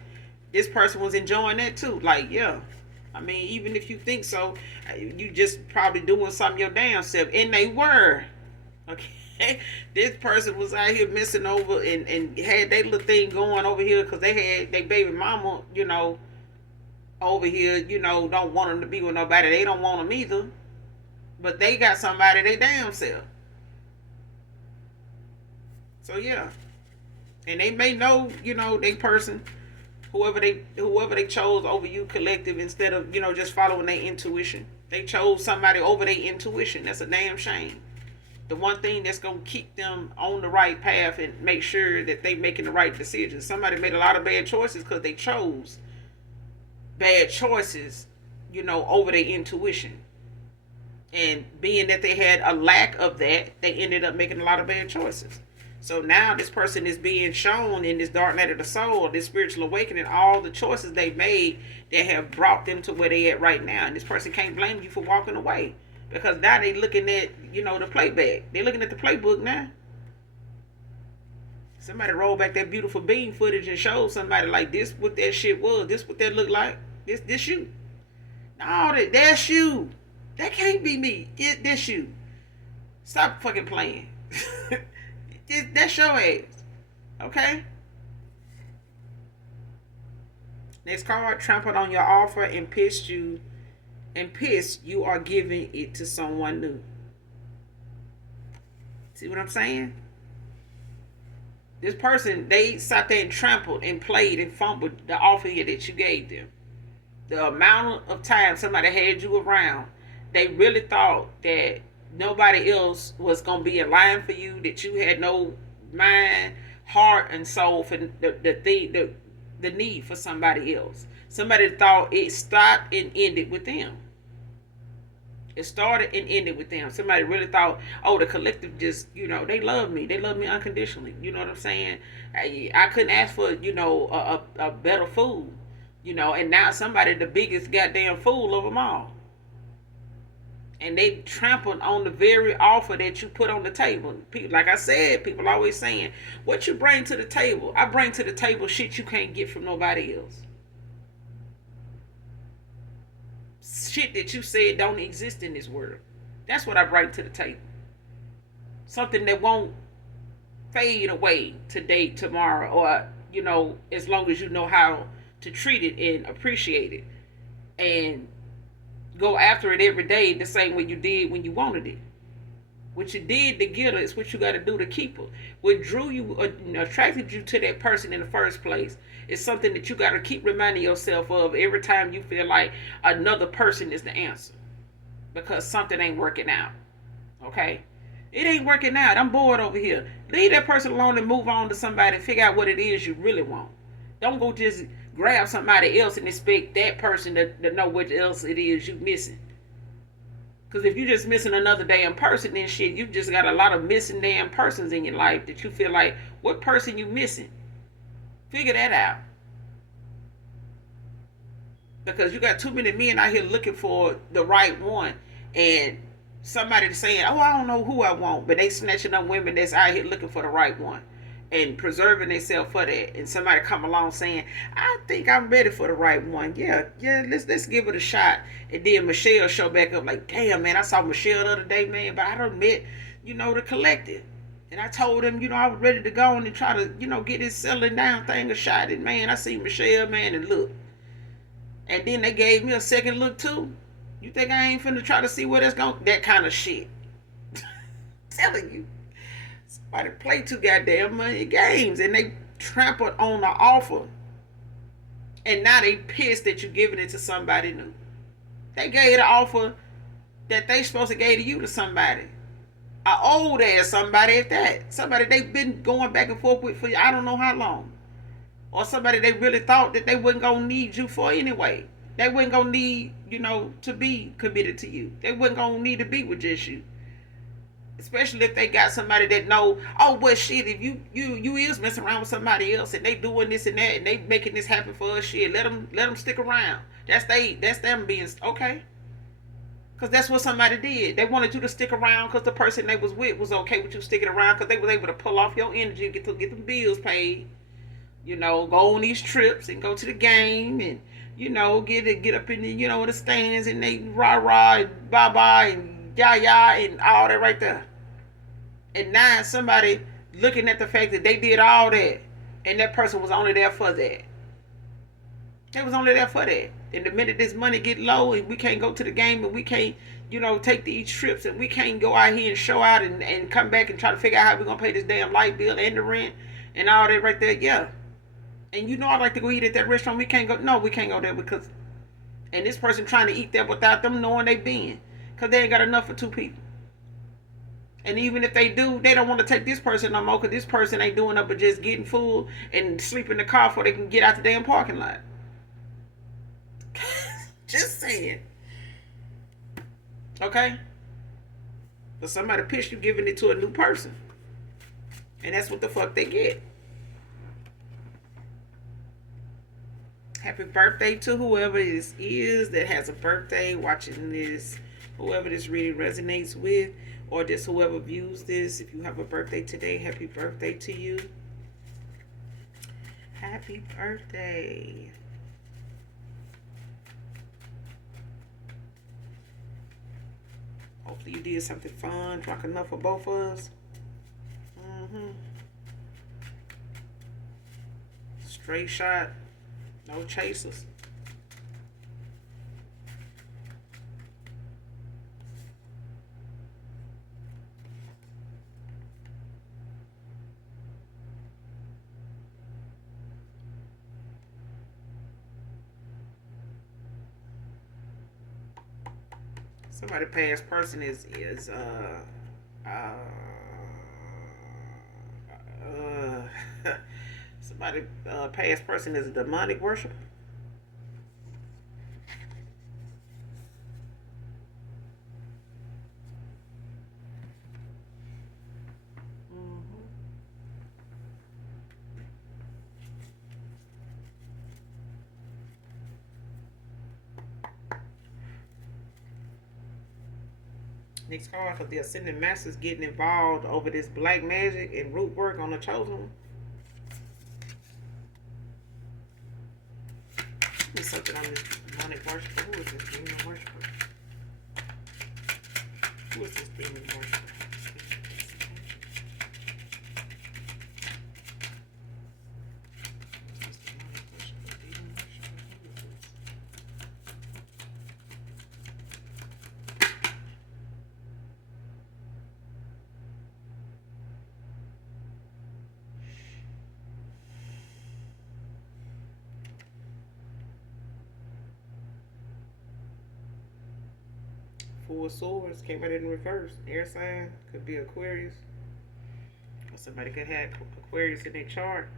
this person was enjoying that too. Like, yeah. I mean, even if you think so, you just probably doing something your damn self. And they were. Okay. This person was out here messing over and had their little thing going over here because they had their baby mama, over here, don't want them to be with nobody. They don't want them either. But they got somebody they damn self. So yeah. And they may know, they person, whoever they chose over you collective instead of, just following their intuition. They chose somebody over their intuition. That's a damn shame. The one thing that's going to keep them on the right path and make sure that they making the right decisions. Somebody made a lot of bad choices because they chose bad choices, over their intuition. And being that they had a lack of that, they ended up making a lot of bad choices. So now this person is being shown in this dark night of the soul, this spiritual awakening, all the choices they made that have brought them to where they at right now. And this person can't blame you for walking away. Because now they looking at, the playback. They're looking at the playbook now. Somebody rolled back that beautiful beam footage and showed somebody like this what that shit was. This what that looked like. This you. No, that's you. That can't be me. That's you. Stop fucking playing. That's your ass. Okay? Next card, trampled on your offer and pissed you are giving it to someone new. See what I'm saying? This person, they sat there and trampled and played and fumbled the offer that you gave them. The amount of time somebody had you around, they really thought that nobody else was going to be in line for you, that you had no mind, heart, and soul for the need for somebody else. Somebody thought it stopped and ended with them. It started and ended with them. Somebody really thought, oh, the collective just, they love me. They love me unconditionally. You know what I'm saying? I couldn't ask for, a better fool. And now somebody the biggest goddamn fool of them all. And they trampled on the very offer that you put on the table. People, like I said, people always saying, what you bring to the table? I bring to the table shit you can't get from nobody else. Shit that you said don't exist in this world. That's what I bring to the table. Something that won't fade away today, tomorrow, or, as long as you know how to treat it and appreciate it and go after it every day the same way you did when you wanted it. What you did to get her is what you got to do to keep her. What drew you, attracted you to that person in the first place is something that you got to keep reminding yourself of every time you feel like another person is the answer. Because something ain't working out. Okay? It ain't working out. I'm bored over here. Leave that person alone and move on to somebody and figure out what it is you really want. Don't go just grab somebody else and expect that person to know what else it is you missing. Because if you're just missing another damn person, then shit, you just got a lot of missing damn persons in your life that you feel like, what person you missing? Figure that out. Because you got too many men out here looking for the right one. And somebody saying, oh, I don't know who I want. But they snatching up women that's out here looking for the right one. And preserving themselves for that. And somebody come along saying, I think I'm ready for the right one. Yeah, let's give it a shot. And then Michelle show back up like, damn, man, I saw Michelle the other day, man, but I done met, the collective. And I told him, I was ready to go on and try to, get this settling down thing a shot. And man, I see Michelle, man, and look. And then they gave me a second look too. You think I ain't finna try to see where that's going? That kind of shit. Telling you. Somebody play too goddamn many games and they trampled on the offer. And now they pissed that you giving it to somebody new. They gave the offer that they supposed to give to you to somebody. An old ass somebody at that. Somebody they've been going back and forth with for I don't know how long. Or somebody they really thought that they wasn't going to need you for anyway. They wasn't going to need, to be committed to you. They wasn't going to need to be with just you. Especially if they got somebody that know, oh, well, shit, if you is messing around with somebody else and they doing this and that and they making this happen for us, shit, let them stick around. That's them being, okay. Because that's what somebody did. They wanted you to stick around because the person they was with was okay with you sticking around because they was able to pull off your energy, get them bills paid. Go on these trips and go to the game and, get up in the, the stands and they rah-rah and bye-bye and yah-yah and all that right there. And now somebody looking at the fact that they did all that and that person was only there for that. They was only there for that. And the minute this money get low and we can't go to the game and we can't, take these trips and we can't go out here and show out and come back and try to figure out how we're going to pay this damn light bill and the rent and all that right there, yeah. And I like to go eat at that restaurant. We can't go. No, we can't go there because. And this person trying to eat there without them knowing they been. Because they ain't got enough for two people. And even if they do, they don't want to take this person no more because this person ain't doing nothing but just getting food and sleep in the car before they can get out the damn parking lot. Just saying. Okay? But somebody pissed you giving it to a new person. And that's what the fuck they get. Happy birthday to whoever this is that has a birthday watching this, whoever this reading resonates with, or just whoever views this. If you have a birthday today, happy birthday to you. Happy birthday. Hopefully you did something fun, drunk enough for both of us. Straight shot. No chasers. Somebody past person is somebody past person is a demonic worshiper. Next card for the Ascending Masters getting involved over this black magic and root work on the chosen one. There's something on this demonic worshiper. Who is this demon worshiper? Who is this demon worshiper? Demon worshiper. Four Swords came out in reverse. Air sign. Could be Aquarius. Or somebody could have Aquarius in their chart.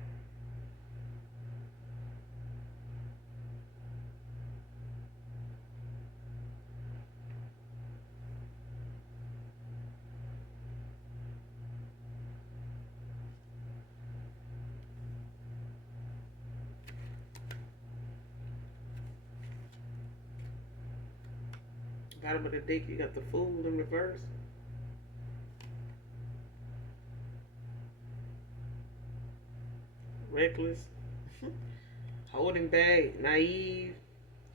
Bottom of the deck, you got the Fool in reverse. Reckless. Holding back. Naive.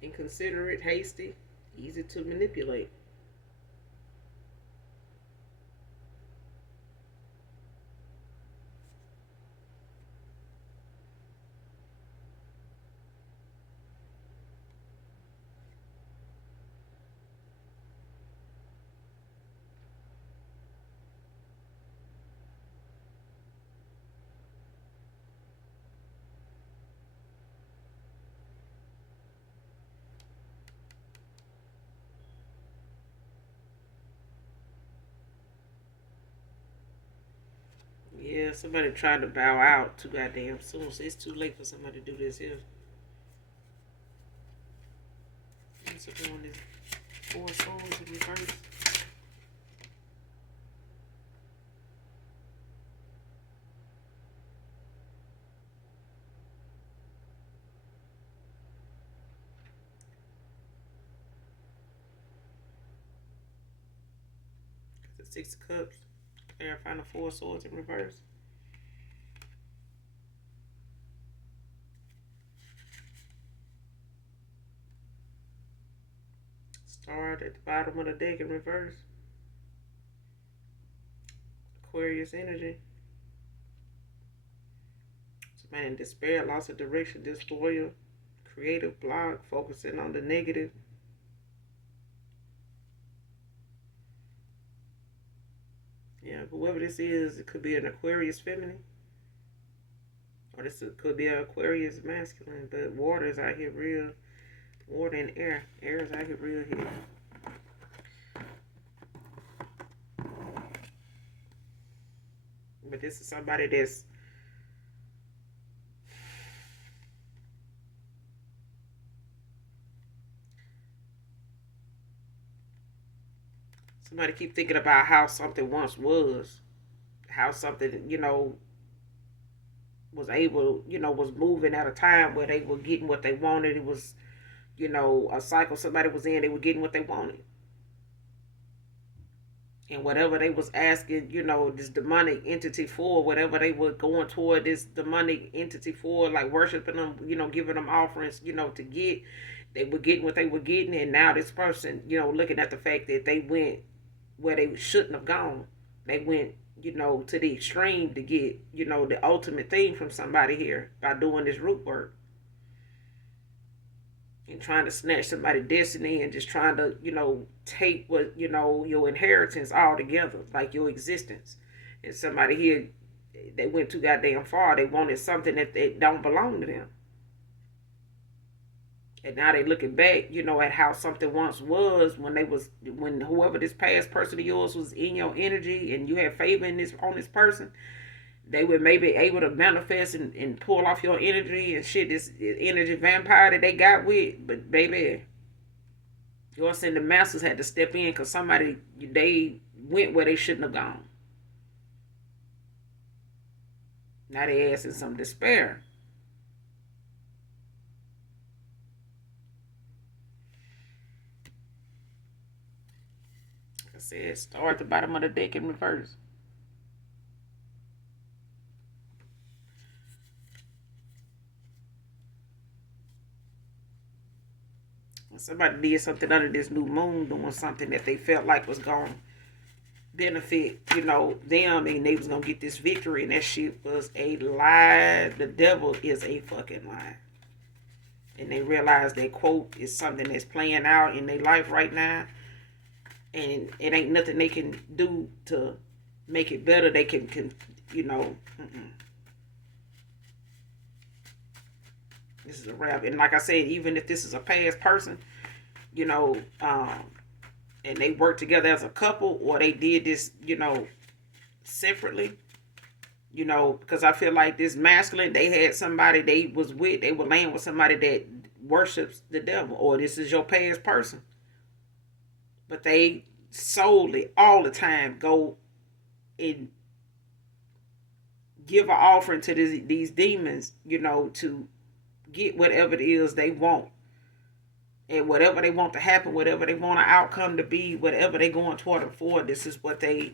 Inconsiderate. Hasty. Easy to manipulate. Yeah, somebody tried to bow out too goddamn soon, so it's too late for somebody to do this here. What's up on this Four Swords in reverse? The Six of Cups. Clarifying the Four Swords in reverse. Star at the bottom of the deck in reverse. Aquarius energy. Somebody in despair, loss of direction, disloyal, creative block, focusing on the negative. Yeah, whoever this is, it could be an Aquarius feminine. Or this could be an Aquarius masculine. But water is out here real. Water and air. Air is out here real here. But this is somebody that's somebody keep thinking about how something once was. How something, was able, was moving at a time where they were getting what they wanted. It was, a cycle somebody was in, they were getting what they wanted. And whatever they was asking, this demonic entity for, whatever they were going toward this demonic entity for, like worshiping them, giving them offerings, to get, they were getting what they were getting. And now this person, looking at the fact that they went where they shouldn't have gone. They went, to the extreme to get, the ultimate thing from somebody here by doing this root work. And trying to snatch somebody's destiny and just trying to, take what, your inheritance all together, like your existence. And somebody here, they went too goddamn far. They wanted something that they don't belong to them. And now they looking back, at how something once was when whoever this past person of yours was in your energy and you had favor in this on this person, they were maybe able to manifest and pull off your energy and shit, this energy vampire that they got with. But baby, your ascended masters had to step in because somebody, they went where they shouldn't have gone. Now they ass in some despair. Like I said, start at the bottom of the deck in reverse. Somebody did something under this new moon, doing something that they felt like was going to benefit, them, and they was going to get this victory, and that shit was a lie. The devil is a fucking lie. And they realize that quote is something that's playing out in their life right now, and it ain't nothing they can do to make it better. They can This is a wrap. And like I said, even if this is a past person, and they work together as a couple, or they did this, separately. Because I feel like this masculine, they had somebody they were laying with somebody that worships the devil, or this is your past person. But they solely, all the time, go and give an offering to these demons, to get whatever it is they want. And whatever they want to happen, whatever they want an outcome to be, whatever they going toward them for, this is what they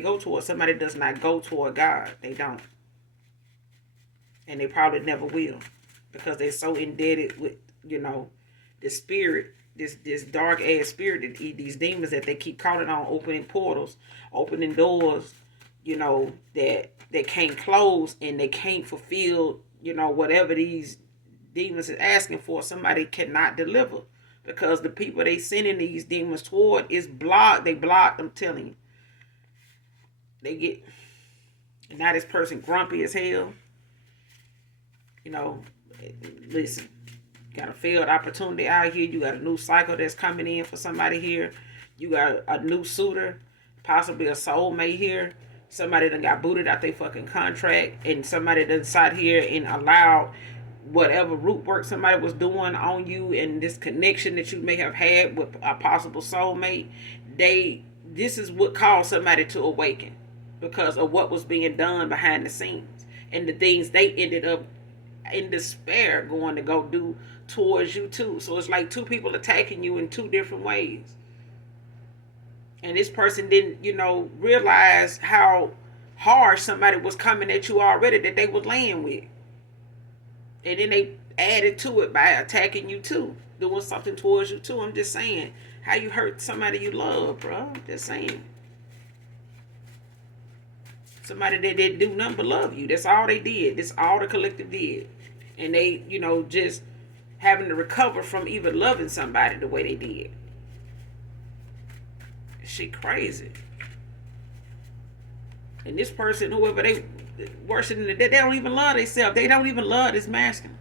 go toward. Somebody does not go toward God. They don't. And they probably never will. Because they're so indebted with, the spirit, this dark ass spirit, these demons that they keep calling on, opening portals, opening doors, that they can't close, and they can't fulfill, whatever these demons are asking for. Somebody cannot deliver. Because the people they sending these demons toward is blocked. They blocked, I'm telling you. They get, and now this person grumpy as hell. Listen, you got a failed opportunity out here. You got a new cycle that's coming in for somebody here. You got a new suitor, possibly a soulmate here. Somebody done got booted out their fucking contract, and somebody done sat here and allowed whatever root work somebody was doing on you, and this connection that you may have had with a possible soulmate. This is what caused somebody to awaken, because of what was being done behind the scenes and the things they ended up in despair going to go do towards you too. So it's like two people attacking you in two different ways. And this person didn't, realize how harsh somebody was coming at you already that they was laying with. And then they added to it by attacking you too, doing something towards you too. I'm just saying, how you hurt somebody you love, bro. I'm just saying. Somebody that didn't do nothing but love you. That's all they did. That's all the collective did. And they, just having to recover from even loving somebody the way they did. Shit crazy. And this person, whoever they worshiping, they don't even love themselves. They don't even love this masculine.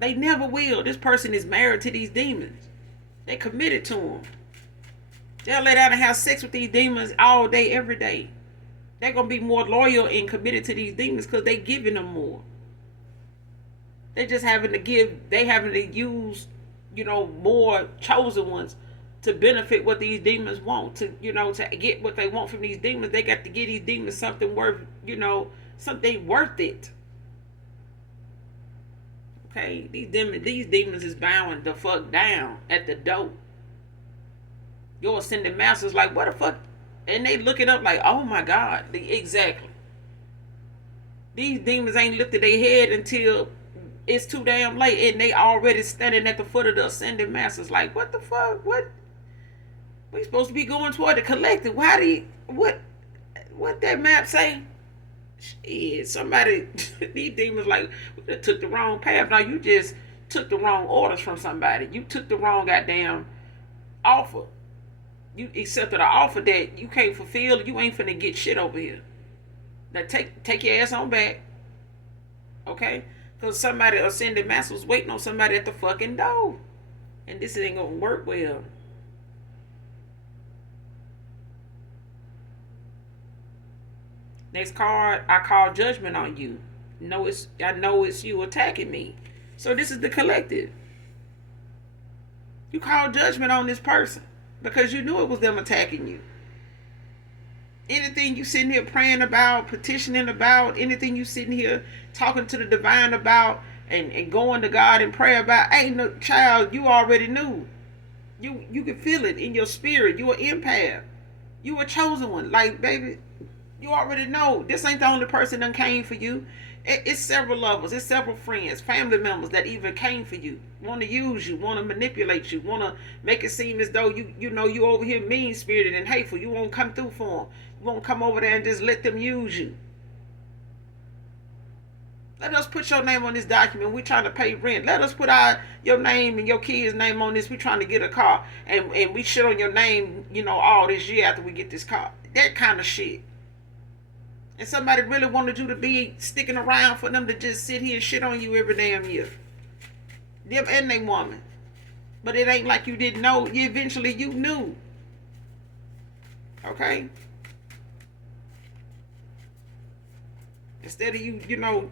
They never will. This person is married to these demons. They committed to them. They'll lay down and have sex with these demons all day, every day. They're going to be more loyal and committed to these demons because they're giving them more. They just having to use, more chosen ones to benefit what these demons want. To get what they want from these demons, they got to give these demons something worth, something worth it. Okay, these demons is bowing the fuck down at the door. Your ascending masters like, what the fuck? And they look it up like, oh my God. Exactly. These demons ain't lifted their head until it's too damn late, and they already standing at the foot of the ascending masters like, what the fuck? What? We supposed to be going toward the collective. Why do you, what that map say? Shit, somebody, these demons like, we took the wrong path. Now you just took the wrong orders from somebody. You took the wrong goddamn offer. You accepted an offer that you can't fulfill. You ain't finna get shit over here. Now take your ass on back. Okay? Because somebody ascended master was waiting on somebody at the fucking door. And this ain't gonna work well. Next card, I call judgment on you. I know it's you attacking me. So this is the collective. You call judgment on this person because you knew it was them attacking you. Anything you sitting here praying about, petitioning about, anything you sitting here talking to the divine about, and going to God and pray about, ain't no child, you already knew. You can feel it in your spirit. You an empath. You a chosen one. Like, baby, you already know. This ain't the only person that came for you. It's several lovers. It's several friends, family members that even came for you. Want to use you, want to manipulate you, want to make it seem as though you over here mean-spirited and hateful. You won't come through for them. You won't come over there and just let them use you. Let us put your name on this document. We're trying to pay rent. Let us put your name and your kid's name on this. We're trying to get a car. And we shit on your name, all this year after we get this car. That kind of shit. And somebody really wanted you to be sticking around for them to just sit here and shit on you every damn year. Them and they woman. But it ain't like you didn't know. Eventually you knew. Okay? Instead of you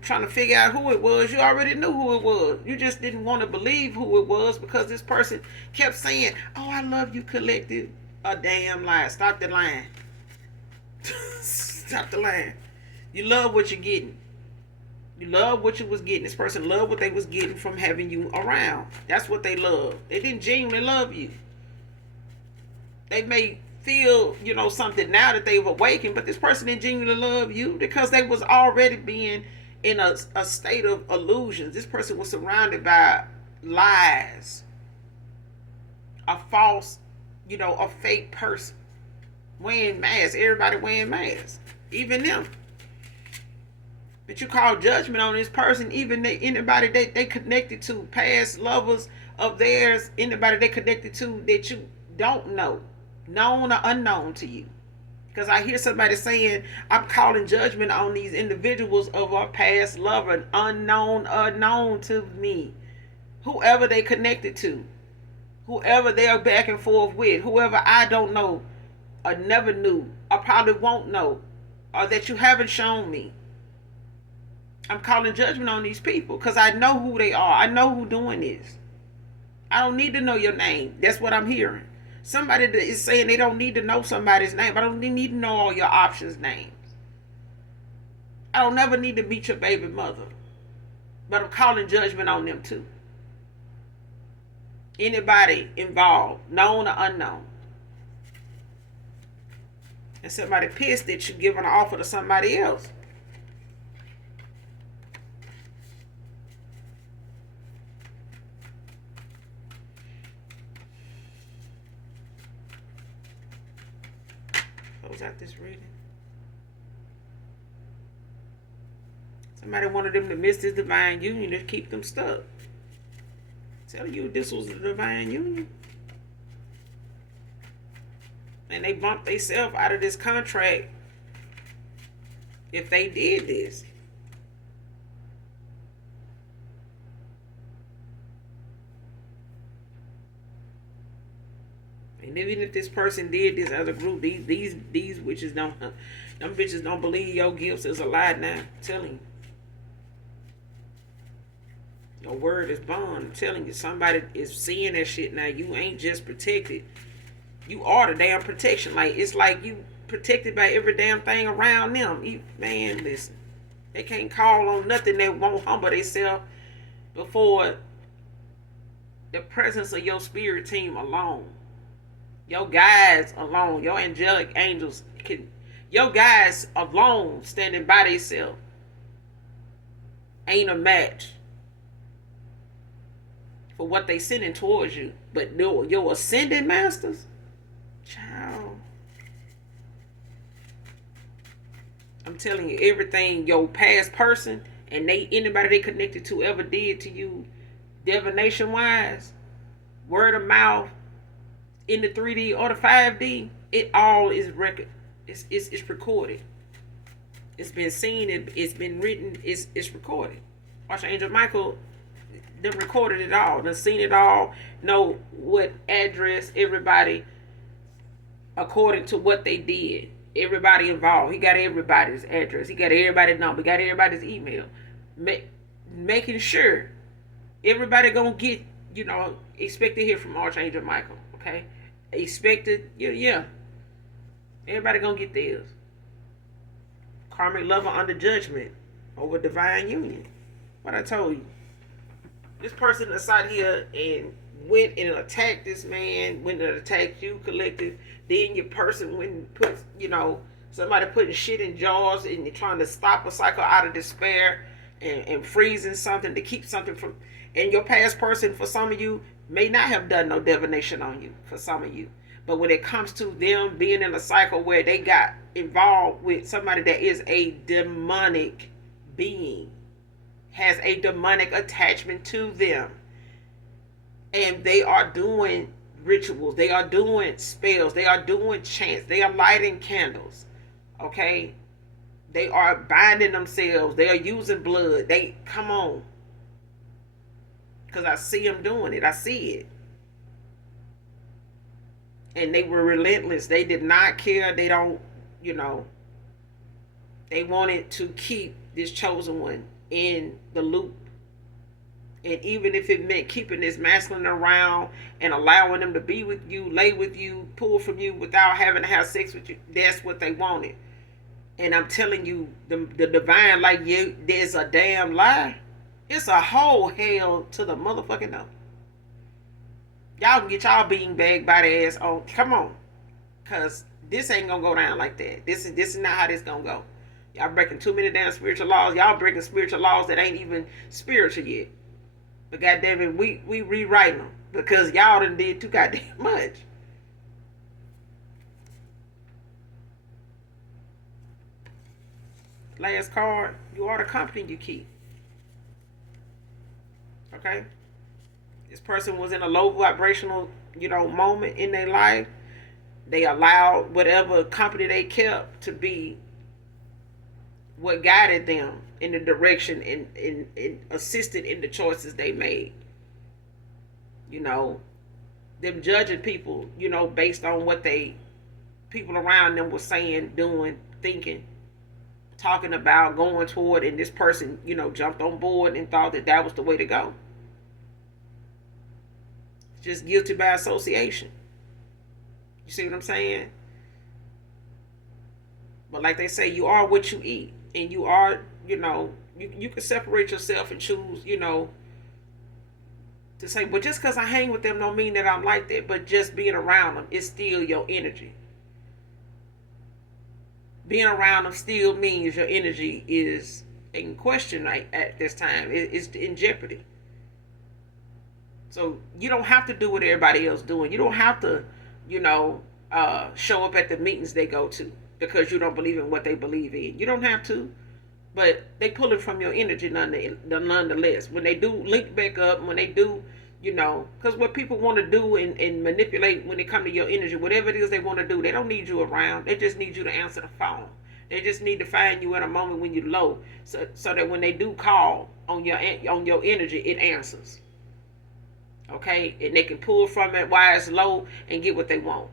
trying to figure out who it was, you already knew who it was. You just didn't want to believe who it was because this person kept saying, oh, I love you, collective. A damn lie. Stop the lying. Stop the lying. You love what you're getting. You love what you was getting. This person loved what they was getting from having you around. That's what they love. They didn't genuinely love you. They may feel, something now that they've awakened, but this person didn't genuinely love you because they was already being in a state of illusions. This person was surrounded by lies, a false, a fake person wearing masks. Everybody wearing masks, even them. But you call judgment on this person, even anybody they connected to, past lovers of theirs, anybody they connected to that you don't know, known or unknown to you. Because I hear somebody saying, I'm calling judgment on these individuals of our past lover, unknown to me. Whoever they connected to, whoever they're back and forth with, whoever I don't know, or never knew, or probably won't know, or that you haven't shown me. I'm calling judgment on these people because I know who they are. I know who doing this. I don't need to know your name. That's what I'm hearing. Somebody that is saying they don't need to know somebody's name. I don't need to know all your options' names. I don't never need to meet your baby mother. But I'm calling judgment on them too. Anybody involved, known or unknown. And somebody pissed that you giving an offer to somebody else. Close out this reading. Somebody wanted them to miss this divine union to keep them stuck. Telling you this was a divine union. And they bumped themselves out of this contract if they did this. And even if this person did this as a group, these witches them bitches don't believe your gifts is a lie now. I'm telling you. Your word is bond. I'm telling you, somebody is seeing that shit now. You ain't just protected. You are the damn protection. Like, it's like you protected by every damn thing around them. Man, listen. They can't call on nothing that won't humble themselves before the presence of your spirit team alone. Your guides alone. Your angelic angels your guys alone standing by themselves ain't a match for what they sending towards you. But your ascending masters, child, I'm telling you, everything your past person and anybody they connected to ever did to you, divination wise, word of mouth, in the 3D or the 5D, it all is record. It's recorded. It's been seen. It's been written. It's recorded. Archangel Michael done recorded it all. Done seen it all. Know what address everybody according to what they did. Everybody involved. He got everybody's address. He got everybody's number. He got everybody's email. Making sure everybody gonna get, expect to hear from Archangel Michael. Okay? Expected, yeah. Everybody gonna get theirs. Karmic lover under judgment over divine union. What I told you. This person that's out here and went and attacked this man, went and attacked you, collective. Then your person went and put, somebody putting shit in jars and you're trying to stop a cycle out of despair and freezing something to keep something from. And your past person, for some of you, may not have done no divination on you, for some of you. But when it comes to them being in a cycle where they got involved with somebody that is a demonic being, has a demonic attachment to them, and they are doing rituals, they are doing spells, they are doing chants, they are lighting candles, okay? They are binding themselves, they are using blood. Come on. Because I see them doing it. I see it. And they were relentless. They did not care. They don't, you know, they wanted to keep this chosen one in the loop. And even if it meant keeping this masculine around and allowing them to be with you, lay with you, pull from you without having to have sex with you, that's what they wanted. And I'm telling you, the divine, like you, there's a damn lie. It's a whole hell to the motherfucking no. Y'all can get y'all beanbag by the ass on. Come on. Because this ain't going to go down like that. This is not how this going to go. Y'all breaking too many damn spiritual laws. Y'all breaking spiritual laws that ain't even spiritual yet. But goddamn it, we rewriting them. Because y'all done did too goddamn much. Last card. You are the company you keep. Okay? This person was in a low vibrational, moment in their life. They allowed whatever company they kept to be what guided them in the direction and assisted in the choices they made. Them judging people, based on what people around them were saying, doing, thinking, talking about, going toward, and this person, jumped on board and thought that was the way to go. Just guilty by association. You see what I'm saying? But like they say, you are what you eat. And you are, you can separate yourself and choose, to say, but just because I hang with them don't mean that I'm like that. But just being around them is still your energy. Being around them still means your energy is in question at this time. It's in jeopardy. So you don't have to do what everybody else doing. You don't have to, show up at the meetings they go to because you don't believe in what they believe in. You don't have to, but they pull it from your energy nonetheless. When they do link back up, when they do, because what people want to do and manipulate when it comes to your energy, whatever it is they want to do, they don't need you around. They just need you to answer the phone. They just need to find you in a moment when you're low, so that when they do call on your energy, it answers. Okay, and they can pull from it while it's low and get what they want.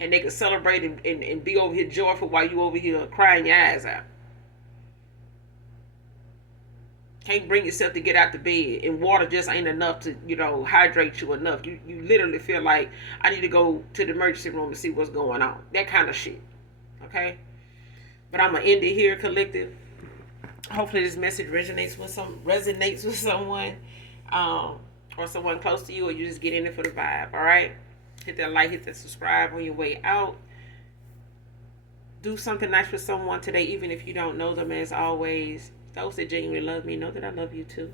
And they can celebrate and be over here joyful while you over here crying your eyes out. Can't bring yourself to get out the bed, and water just ain't enough to, hydrate you enough. You literally feel like, I need to go to the emergency room to see what's going on. That kind of shit. Okay? But I'm going to end it here, collective. Hopefully this message resonates with someone. Or someone close to you, or you just get in it for the vibe. All right? Hit that like, hit that subscribe on your way out. Do something nice for someone today, even if you don't know them. As always, those that genuinely love me know that I love you too.